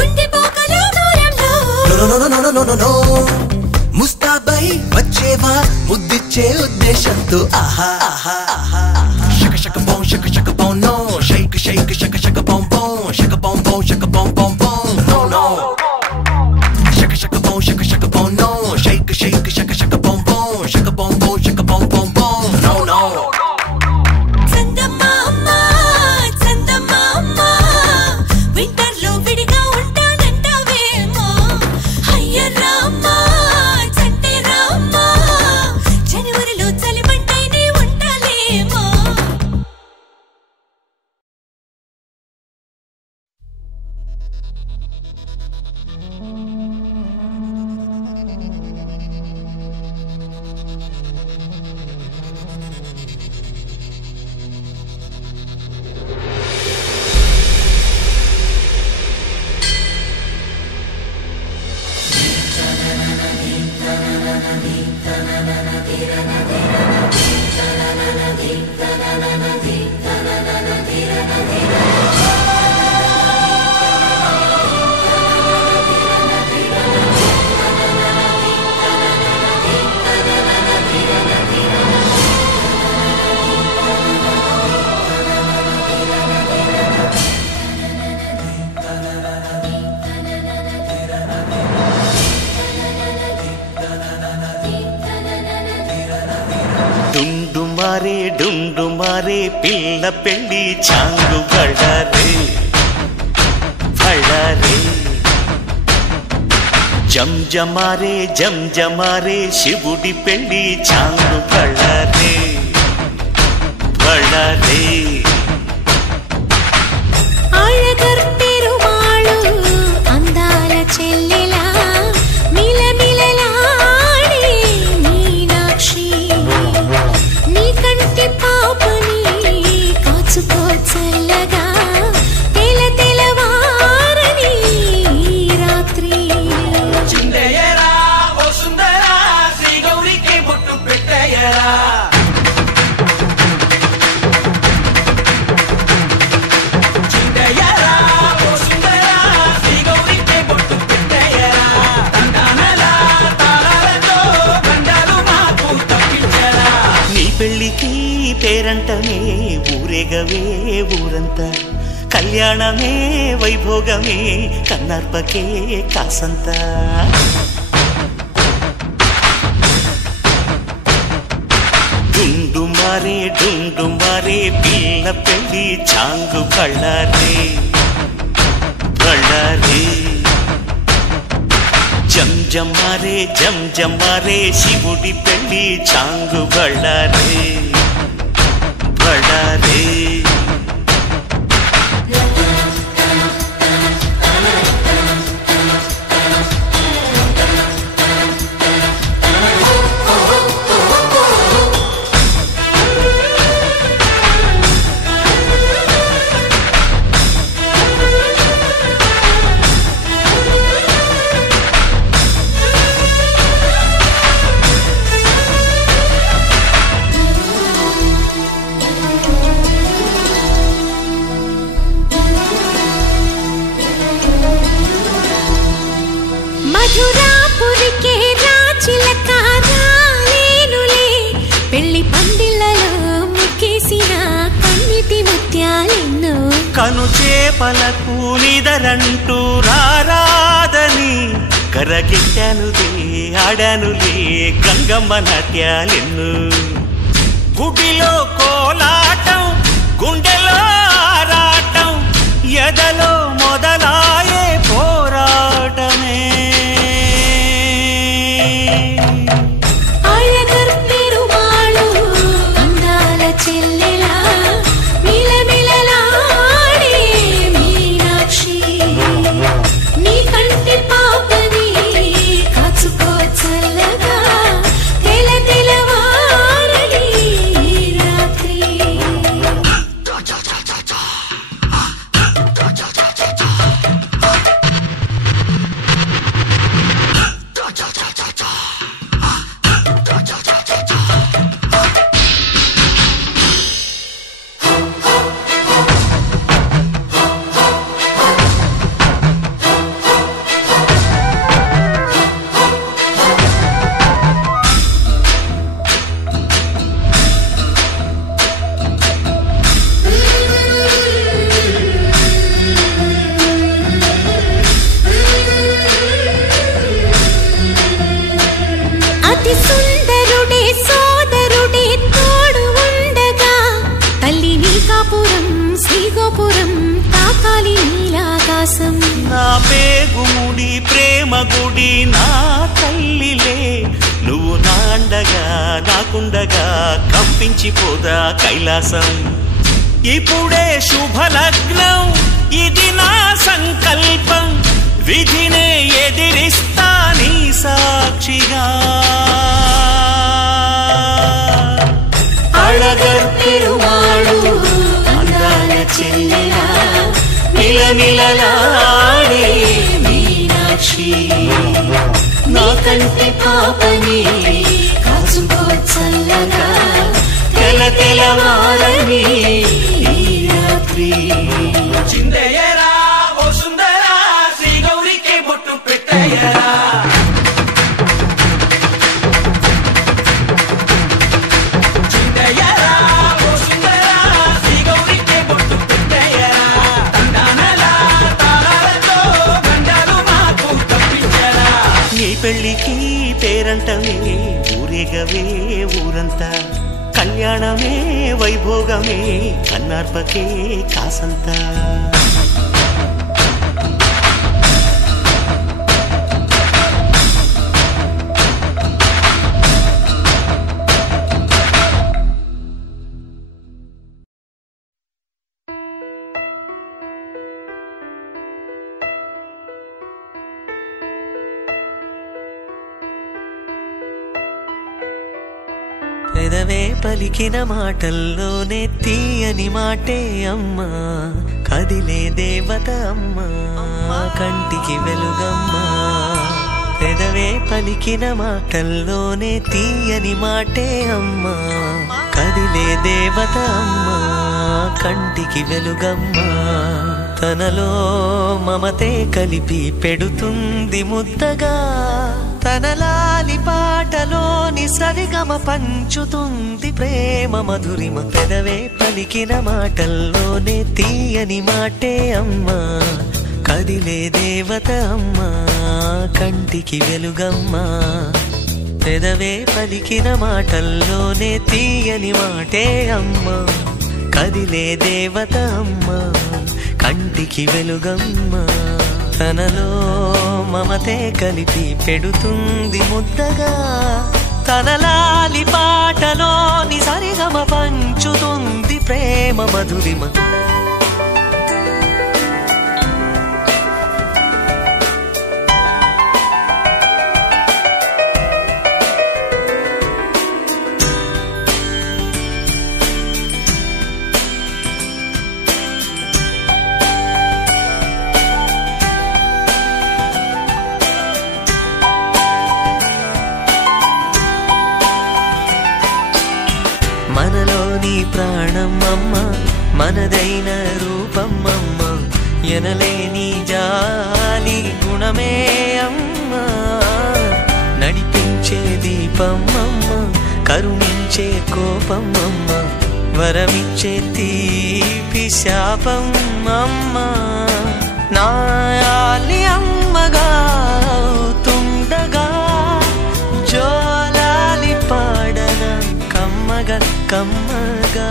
ఉండిపోకలు దూరంలో నో ముస్తాబై వచ్చేవా ముద్దిచ్చే ఉద్దేశంతో ఆహా shaka shaka boom no shake shake shaka shaka boom shaka boom no shaka boom no shake shake shaka boom shaka boom no చందమామ చందమామ వింటర్ లో విడిగా ఉంటానంటావేమో అయ్య రామా చంటే రామా జనవరిలో చలిమంటైనే ఉంటాలేమో డుండుమారే పిల్ల పెళ్ళి చాంగు బళ్ళారే జంజమారే శివుడి పెళ్ళి చాంగు బళ్ళారే అழగర్ పెరుమాళు అందాల చెల్లెలా మిలమిలలాడే మీనాక్షి నీ కంటి పాపని కాచుకో చల్లగా తెలవారని రాత్రి చిందయ్యరా ఓ సుందరా శ్రీ గౌరికి బొట్టు పెట్టయ్యరా పేరంటమే ఊరేగవే ఊరంతా కళ్యాణమే వైభోగమే కన్నార్పకే కాసంత డుండుమారే పిల్ల పెళ్ళి చాంగు బళ్ళారే బళ్ళారే జంజమ్మారే శివుడి పెళ్ళి చాంగు బళ్ళారే బళ్ళారే కను చేపలకు నిదరంటూ రారాదని కరగిట్టానులే ఆడానులే గంగమ్మ నాట్యాలెన్ను గుడిలో కోలాటం గుండెలో ఆరాటం ఎదలో మొదలాయే పోరాటమే నా పేగుముడి ప్రేమ గుడి నా తల్లిలే నువ్వు నాండగా నాకుండగా కంపించిపోదా కైలాసం ఇప్పుడే శుభలగ్నం ఇది నా సంకల్పం విధినే ఎదిరిస్తా నీ సాక్షిగా అళగర్ పెరుమాళు అందాల చెల్లెలా మిలమిలలాడే మీనాక్షి నా కంటి పాపని కాచుకో చల్లగా తెల తెలవారని ఈ రాత్రి చిందయ్యరా ఓ సుందరా శ్రీ గౌరికి బొట్టు పెట్టయ్యరా పెళ్ళికి పేరంటమే ఊరేగవే ఊరంతా కళ్యాణమే వైభోగమే కన్నార్పకే కాసంతా పెదవే పలికిన మాటల్లోనే తీయని మాటే అమ్మా కదిలే దేవత అమ్మా కంటికి వెలుగమ్మా పెదవే పలికిన మాటల్లోనే తీయని మాటే అమ్మా కదిలే దేవత అమ్మా కంటికి వెలుగమ్మా తనలో మమతే కలిపి పెడుతుంది ముద్దగా తన లాలి పాటలోని సరిగమ పంచుతుంది ప్రేమ మధురిమ పెదవే పలికిన మాటల్లోనే తీయని మాటే అమ్మా కదిలే దేవత అమ్మా కంటికి వెలుగమ్మా పెదవే పలికిన మాటల్లోనే తీయని మాటే అమ్మా కదిలే దేవత అమ్మా కంటికి వెలుగమ్మా తనలో మమతే కలిపి పెడుతుంది ముద్దగా తనలాలి పాటలోని సరిగమ పంచుతుంది ప్రేమ మధురిమ మనలోని ప్రాణమమ్మ మనదైన రూపమమ్మ ఎనలేని జాలి గుణమే అమ్మ నడిపించే దీపమమ్మ కరుణించే కోపమమ్మ వరమిచ్చే తీపి శాపమమ్మ నాయాలి అమ్మగా అవుతుండగా జోలాలి పాడన కమ్మగా కమ్మగా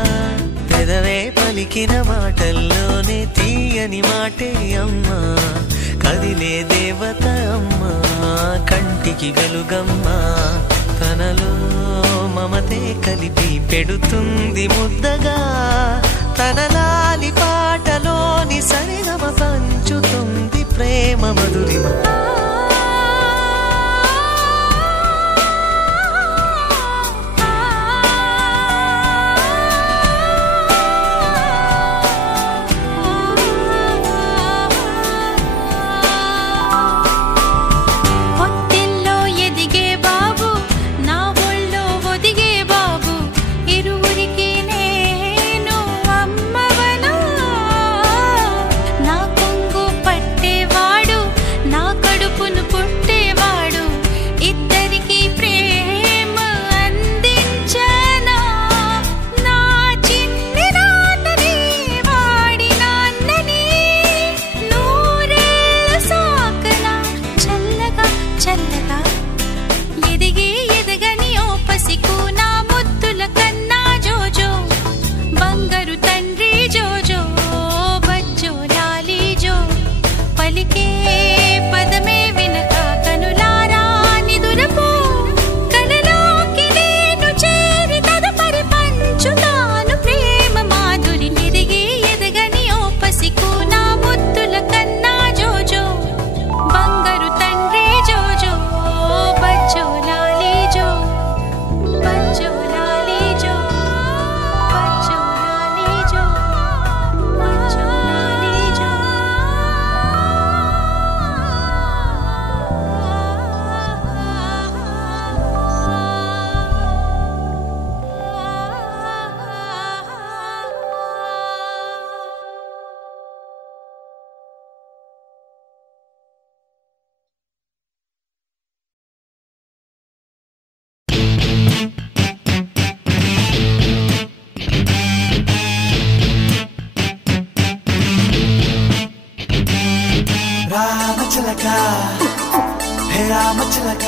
పెదవే పలికిన మాటల్లోనే తీయని మాటే అమ్మా కదిలే దేవత అమ్మా కంటికి వెలుగమ్మా తనలో మమతే కలిపి పెడుతుంది ముద్దగా తనలాలి పాటలోని సరిగమ పంచుతుంది ప్రేమ మధురిమ రామచిలక హే రామచిలక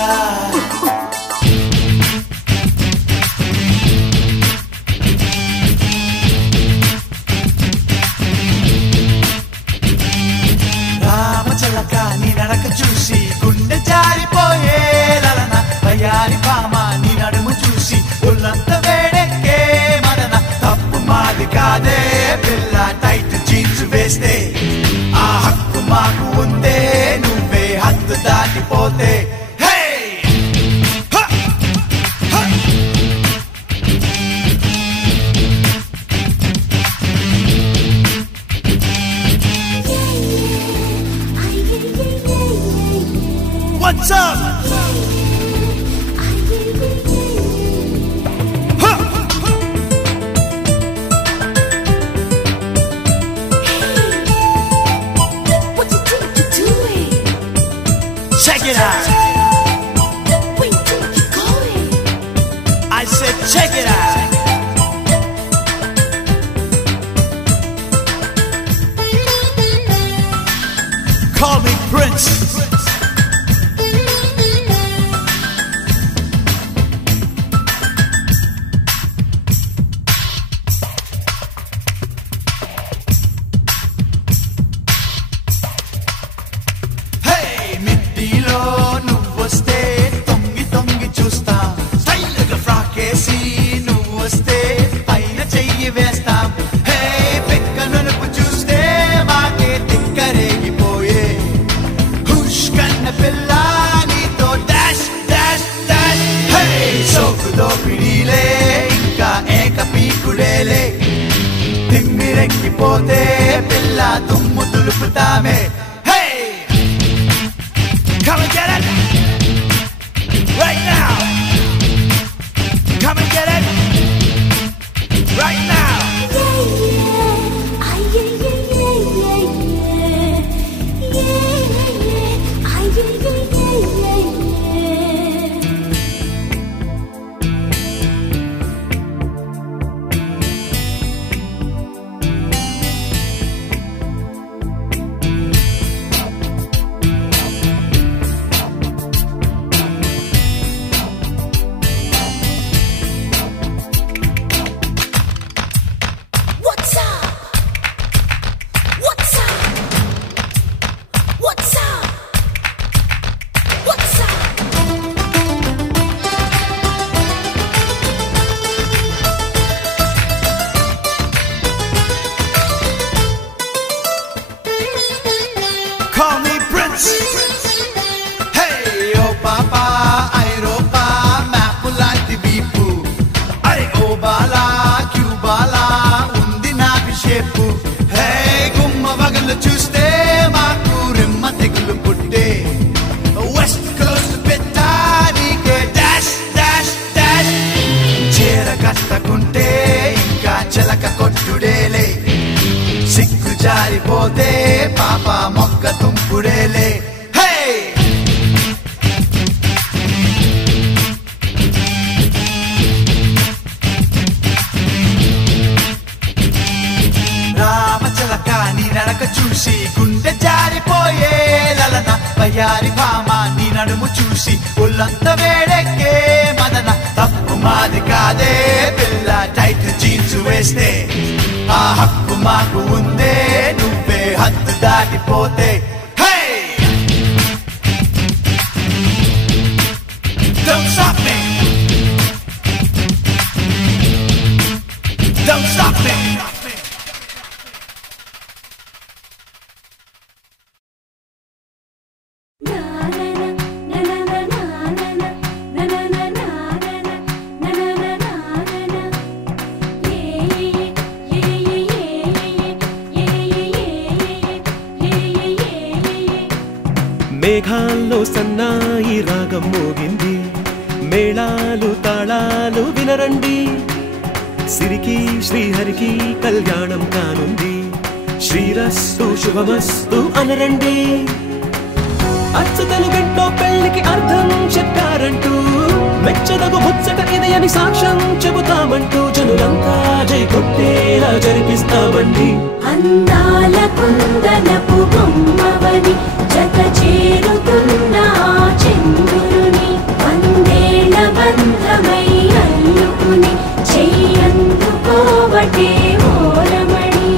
రామచిలక నీ నడక చూసి గుండె జారిపోయే లలన వయారి పామ నీ నడుము చూసి ఉల్లంత వేడెక్కే మదన తప్పు మాది కాదే పిల్ల టైట్ జీన్స్ వేస్తే ఆ హక్కు మాకు ఉందే నువ్వే హద్దు దాటిపోతే Check it out. Call me Prince. తిమ్మిరెక్కిపోతే పిల్ల దుమ్ము దులుపుతామే. Hey, come and get it right now. Come and get it right now. Call me Prince. Hey, oh papa, Europa, mapulati vipu. Are oh bala, Cubala, undi na vishepu. Hey, gumma vagalu chuste, maaku rimma tegulu putte. West Coast pettani ke dash, dash, dash. Chera kattakunte, inka chalaka kottudele. సిగ్గు జారిపోతే పాప మొక్క తుంపుడేలే. Hey, రామచలక నీ నడక చూసి గుండె జారిపోయే లలన. వయ్యారి భామ నీ నడుము చూసి ఒళ్ళంత వేడెక్కే మదన. తప్పు మాది కాదే పిల్ల టైట్ జీన్స్ వేస్తే. ఆ హక్కు మాకు ఉందే నువ్వే హద్దు దాటిపోతే. Hey, don't stop me. Don't stop me. మేఘాల్లో సన్నాయి రాగం మోగింది, మేళాలు తాళాలు వినరండి. సిరికి శ్రీహరికి కళ్యాణం కానుంది, శ్రీరస్తు శుభమస్తు అనరండి. అచ్చతలు గంటో పెళ్లికి అర్థం చెప్పారంటూ, మెచ్చదగు ముచ్చట ఇది అని సాక్ష్యం చెబుతామంటూ, జనులంతా జై కొట్టేలా జరిపిస్తామండి. అందాల కుందనపు బొమ్మవని జత చేరుతున్న చంద్రుని, వందేళ్ల బంధమై అల్లుకుని చెయ్యందుకోవటే ఓరమణి.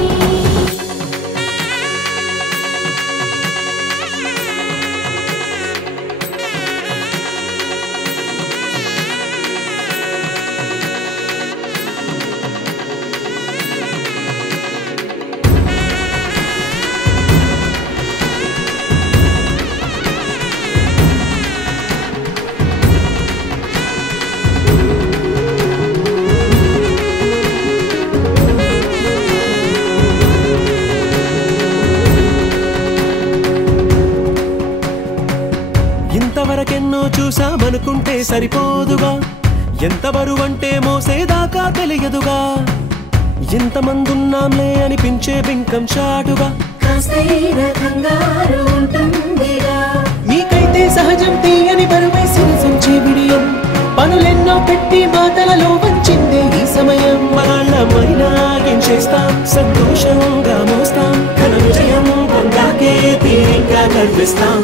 ఇంతవరకెన్నో చూసామనుకుంటే సరిపోదుగా, ఎంత బరువంటే మోసేదాకా తెలియదుగా. ఎంతమందున్నాంలే అనిపించే బింకం చాటుగా, మీకైతే సహజం తీయని బరువై సిరిసంచే బిడియం. పనులెన్నో పెట్టి మాటలలో వచ్చిందే ఈ సమయం మళ్ళమైనా ఏం చేస్తాం సంతోషంగా మోస్తాం ఘన విజయం పొందాకే తీరిగ్గా కనిపిస్తాం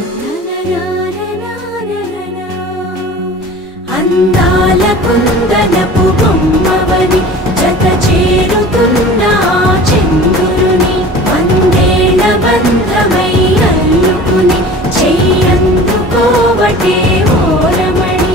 అందాల కుందనపు బొమ్మవని జత చేరుతున్న చంద్రుని వందేళ్ల బంధమై అల్లుకుని చెయ్యందుకోవటే ఓరమణి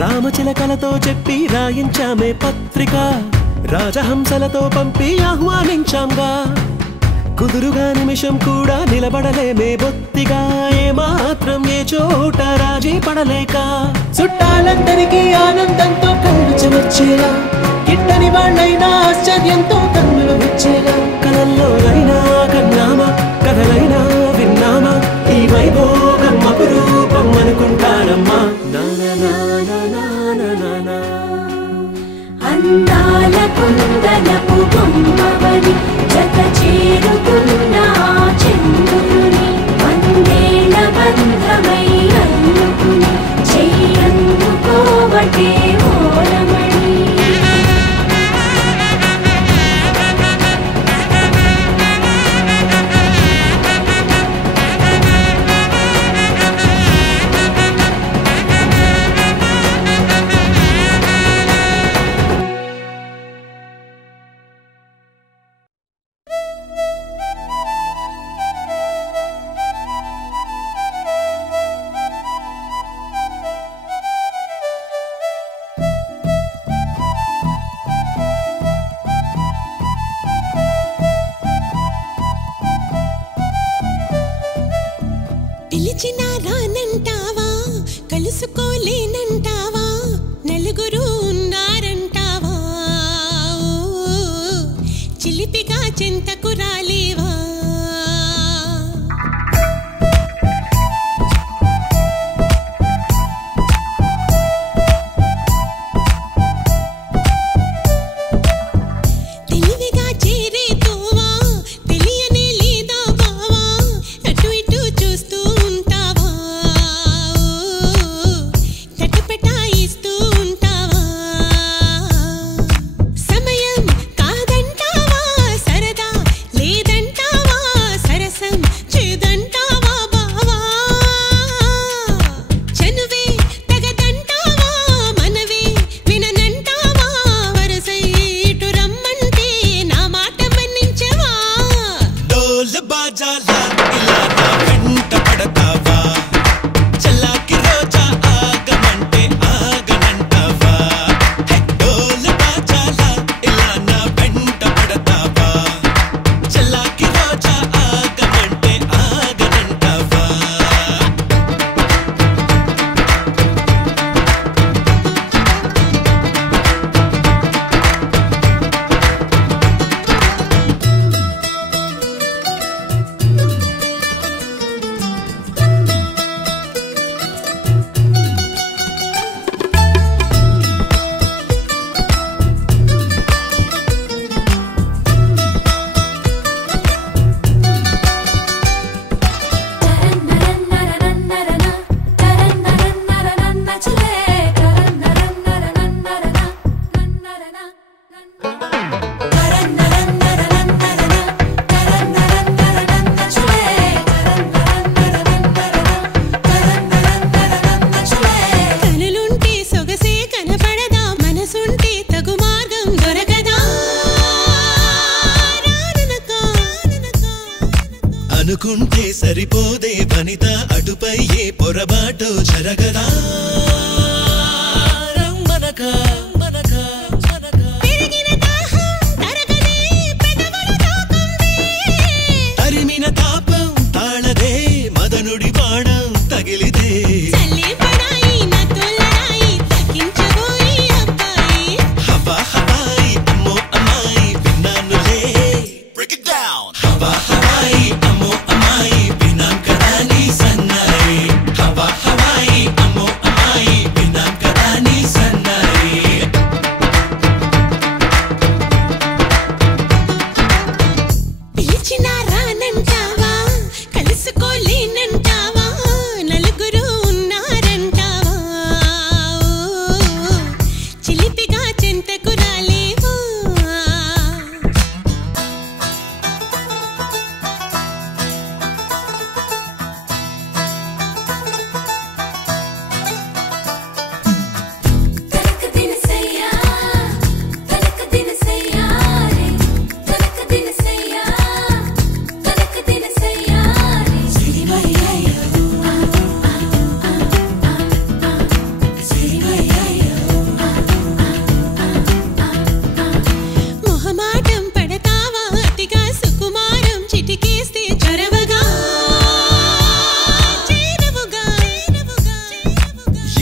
రామచిలకలతో చెప్పి రాయించామే పత్రిక రాజహంసలతో పంపి ఆహ్వానించాంగా కుదురుగా నిమిషం కూడా నిలబడలేమే బొత్తిగా ఏమాత్రం ఏ చోట రాజీ పడలేక చుట్టాలందరికీ ఆనందంతో కళ్ళు చెమర్చేలా గిట్టని వాళ్ళైనా ఆశ్చర్యంతో కన్నులు విచ్చేలా కలల్లోనైనా కన్నామా కథలైనా విన్నామా ఈ వైభోగం అపురూపం అనుకుంటానమ్మా అందాల కుందనపు బొమ్మవని జత చేరుతున్న చంద్రుని వందేళ్ల బంధమై అల్లుకుని చెయ్యందుకోవటే ఓరమణి పిలిచినా రానంటావా కలుసుకోలేనంటావా నలుగురు ఉన్నారంటావా చిలిపిగా చెంతకు రాలేవా తెలివిగా చేరే తోవా తెలియనే లేదా బావా అటు ఇటు చూస్తూ ఉంటావా తటపటాయిస్తూ ఉంటావా సమయం కాదంటావా సరదా లేదంటావా సరసం చేదంటావా బావా చనువే తగదంటావా మనవే విననంటావా వరసై ఇటు రమ్మంటే నా మాట మన్నించవా డోలు బాజాలా ఇలా నా వెంట పడతావా చల్లాకి రోజా ఆగమంటే ఆగనంటావా డోలు బాజాలా ఇలా నా వెంట పడతావా చల్లాకి రోజా ఆగమంటే ఆగనంటావా కనులుంటే సొగసే కనపడదా మనసుంటే తగు మార్గం దొరకదా రాననకా అనుకుంటే సరిపోదే వనిత అటుపై ఏ పొరబాటు జరగదా రమ్మనకా పెరిగిన దాహం తరగదే పెదవులు తాకందే తరిమిన తాపం తాళదే మదనుడి బాణం తగిలిదే చల్లే పడాయి నా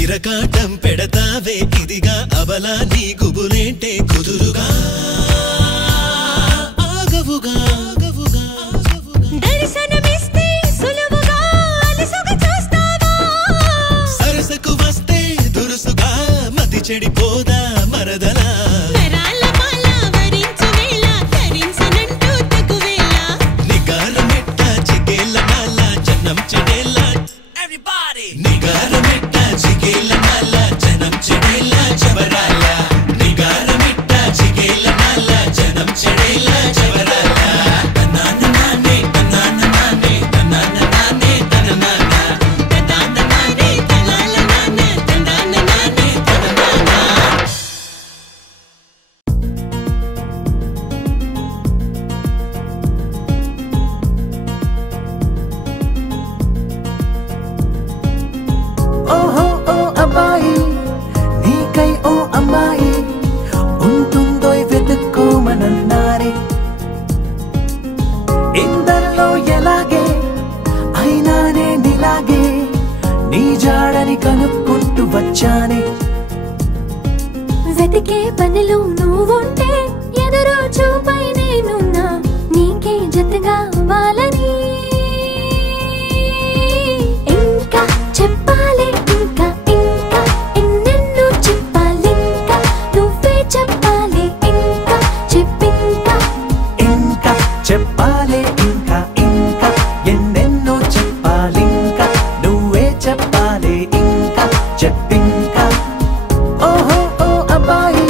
ఇరకాటం పెడతావే ఇదిగా అవలా నీ గుబులేంటే కుదురుగా ఆగవుగా దర్శనమిస్తే సులువుగా అలసుగా చూస్తావా సరసకు వస్తే దురుసుగా మతి చెడిపోదా మరదలా నరాల మాల వరించు వేళ ధరించనంటూ తగువేళ నిగారమెట్ట చిగేల నాల జనం చెడేల ఎవ్రీబడీ నిగారమెట్ట చిగేల నాల జనం చెడేల జవరాల నిగారమెట్ట చిగేల నాల జనం చెడేల జవరాల తనాన నానే తనాన నానే తనాన నానే తననాన తనాన నానే తనాల నానే తనాన నానే తననాన ఓహో ఓ అబ్బాయి నీకై ఓ అమ్మాయి ఉంటుందో వెతుక్కోమనన్నారే ఇందరిలో ఎలాగే అయినానే నీలాగే నీ జాడని కనుక్కుంటూ వచ్చానే వెతికే పనిలో నువ్వుంటే ఎదురు చూపై నేనున్నా నీకే జతగా అవ్వాలని ఇంకా చెప్పాలి ఇంకా ఇంకా ఎన్నెన్నో చెప్పాలి ఇంకా నువ్వే చెప్పాలి ఇంకా చెప్పింకా ఇంకా చెప్పాలి ఇంకా ఇంకా ఎన్నెన్నో చెప్పాలింకా నువ్వే చెప్పాలి ఇంకా చెప్పింకా ఓహో ఓ అబ్బాయి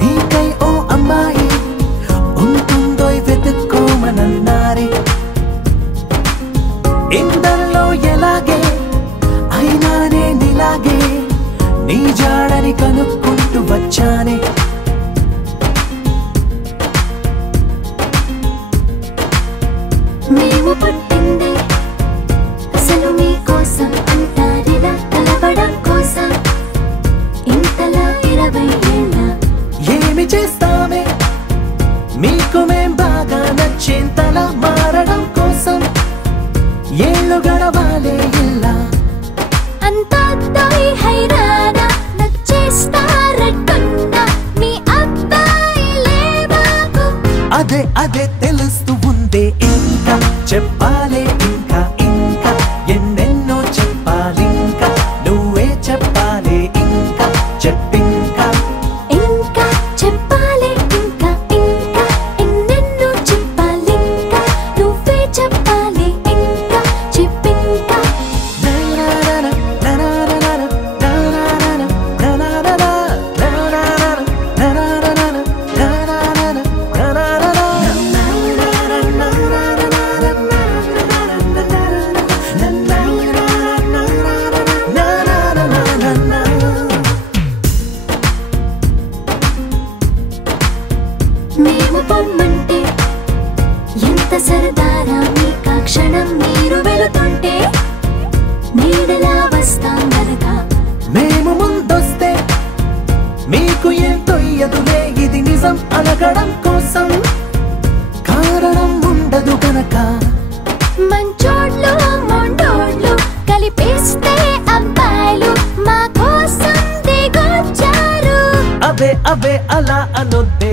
నీకై ఓ అమ్మాయి ఉంటుందో వెతుక్కోమనన్నారే ఇందరిలో ఎలాగే అయినానే నీలాగే నీ జాడని కనుక్కుంటూ వచ్చానే మేము పుట్టింది అసలు మీకోసం అంటారిలా కలవడం కోసం ఇంతలా 20 ఏళ్ళ ఏమి చేస్తామే మీకు మేం బాగా నచ్చేంతలా మారడం కోసం ఏళ్ళు గడవాలే ఇలా అంతా అబ్బాయి హైరానా నచ్చేస్తారట్టున్నా మీ అబ్బాయిలే బాబు అదే అదే తెలుస్తూ ఉందే ఇంకా చెప్పాలే ఇంకా ఇంకా ఎన్నెన్నో చెప్పాలింకా నువ్వే చెప్పాలి ఇంకా చెప్పింకా ఇంకా చెప్పాలి ఇంకా ఇంకా ఎన్నెన్నో చెప్పాలి ఇంకా నువ్వే చెప్పాలి ఇంకా చెప్పింకా మేము పొమ్మంటే ఎంత సరదారా మీకా క్షణం మీరు వెళుతుంటే నీడలా వస్తాం గనక మేము ముందొస్తే మీకు ఏం తొయ్యదులే ఇది నిజం అనగడం కోసం కారణం ఉండదు గనక మంచోడ్లు మొండోడ్లు కలిపేస్తే అబ్బాయిలు మా కోసం దిగొచ్చారు అవే అవే అలా అనొద్దే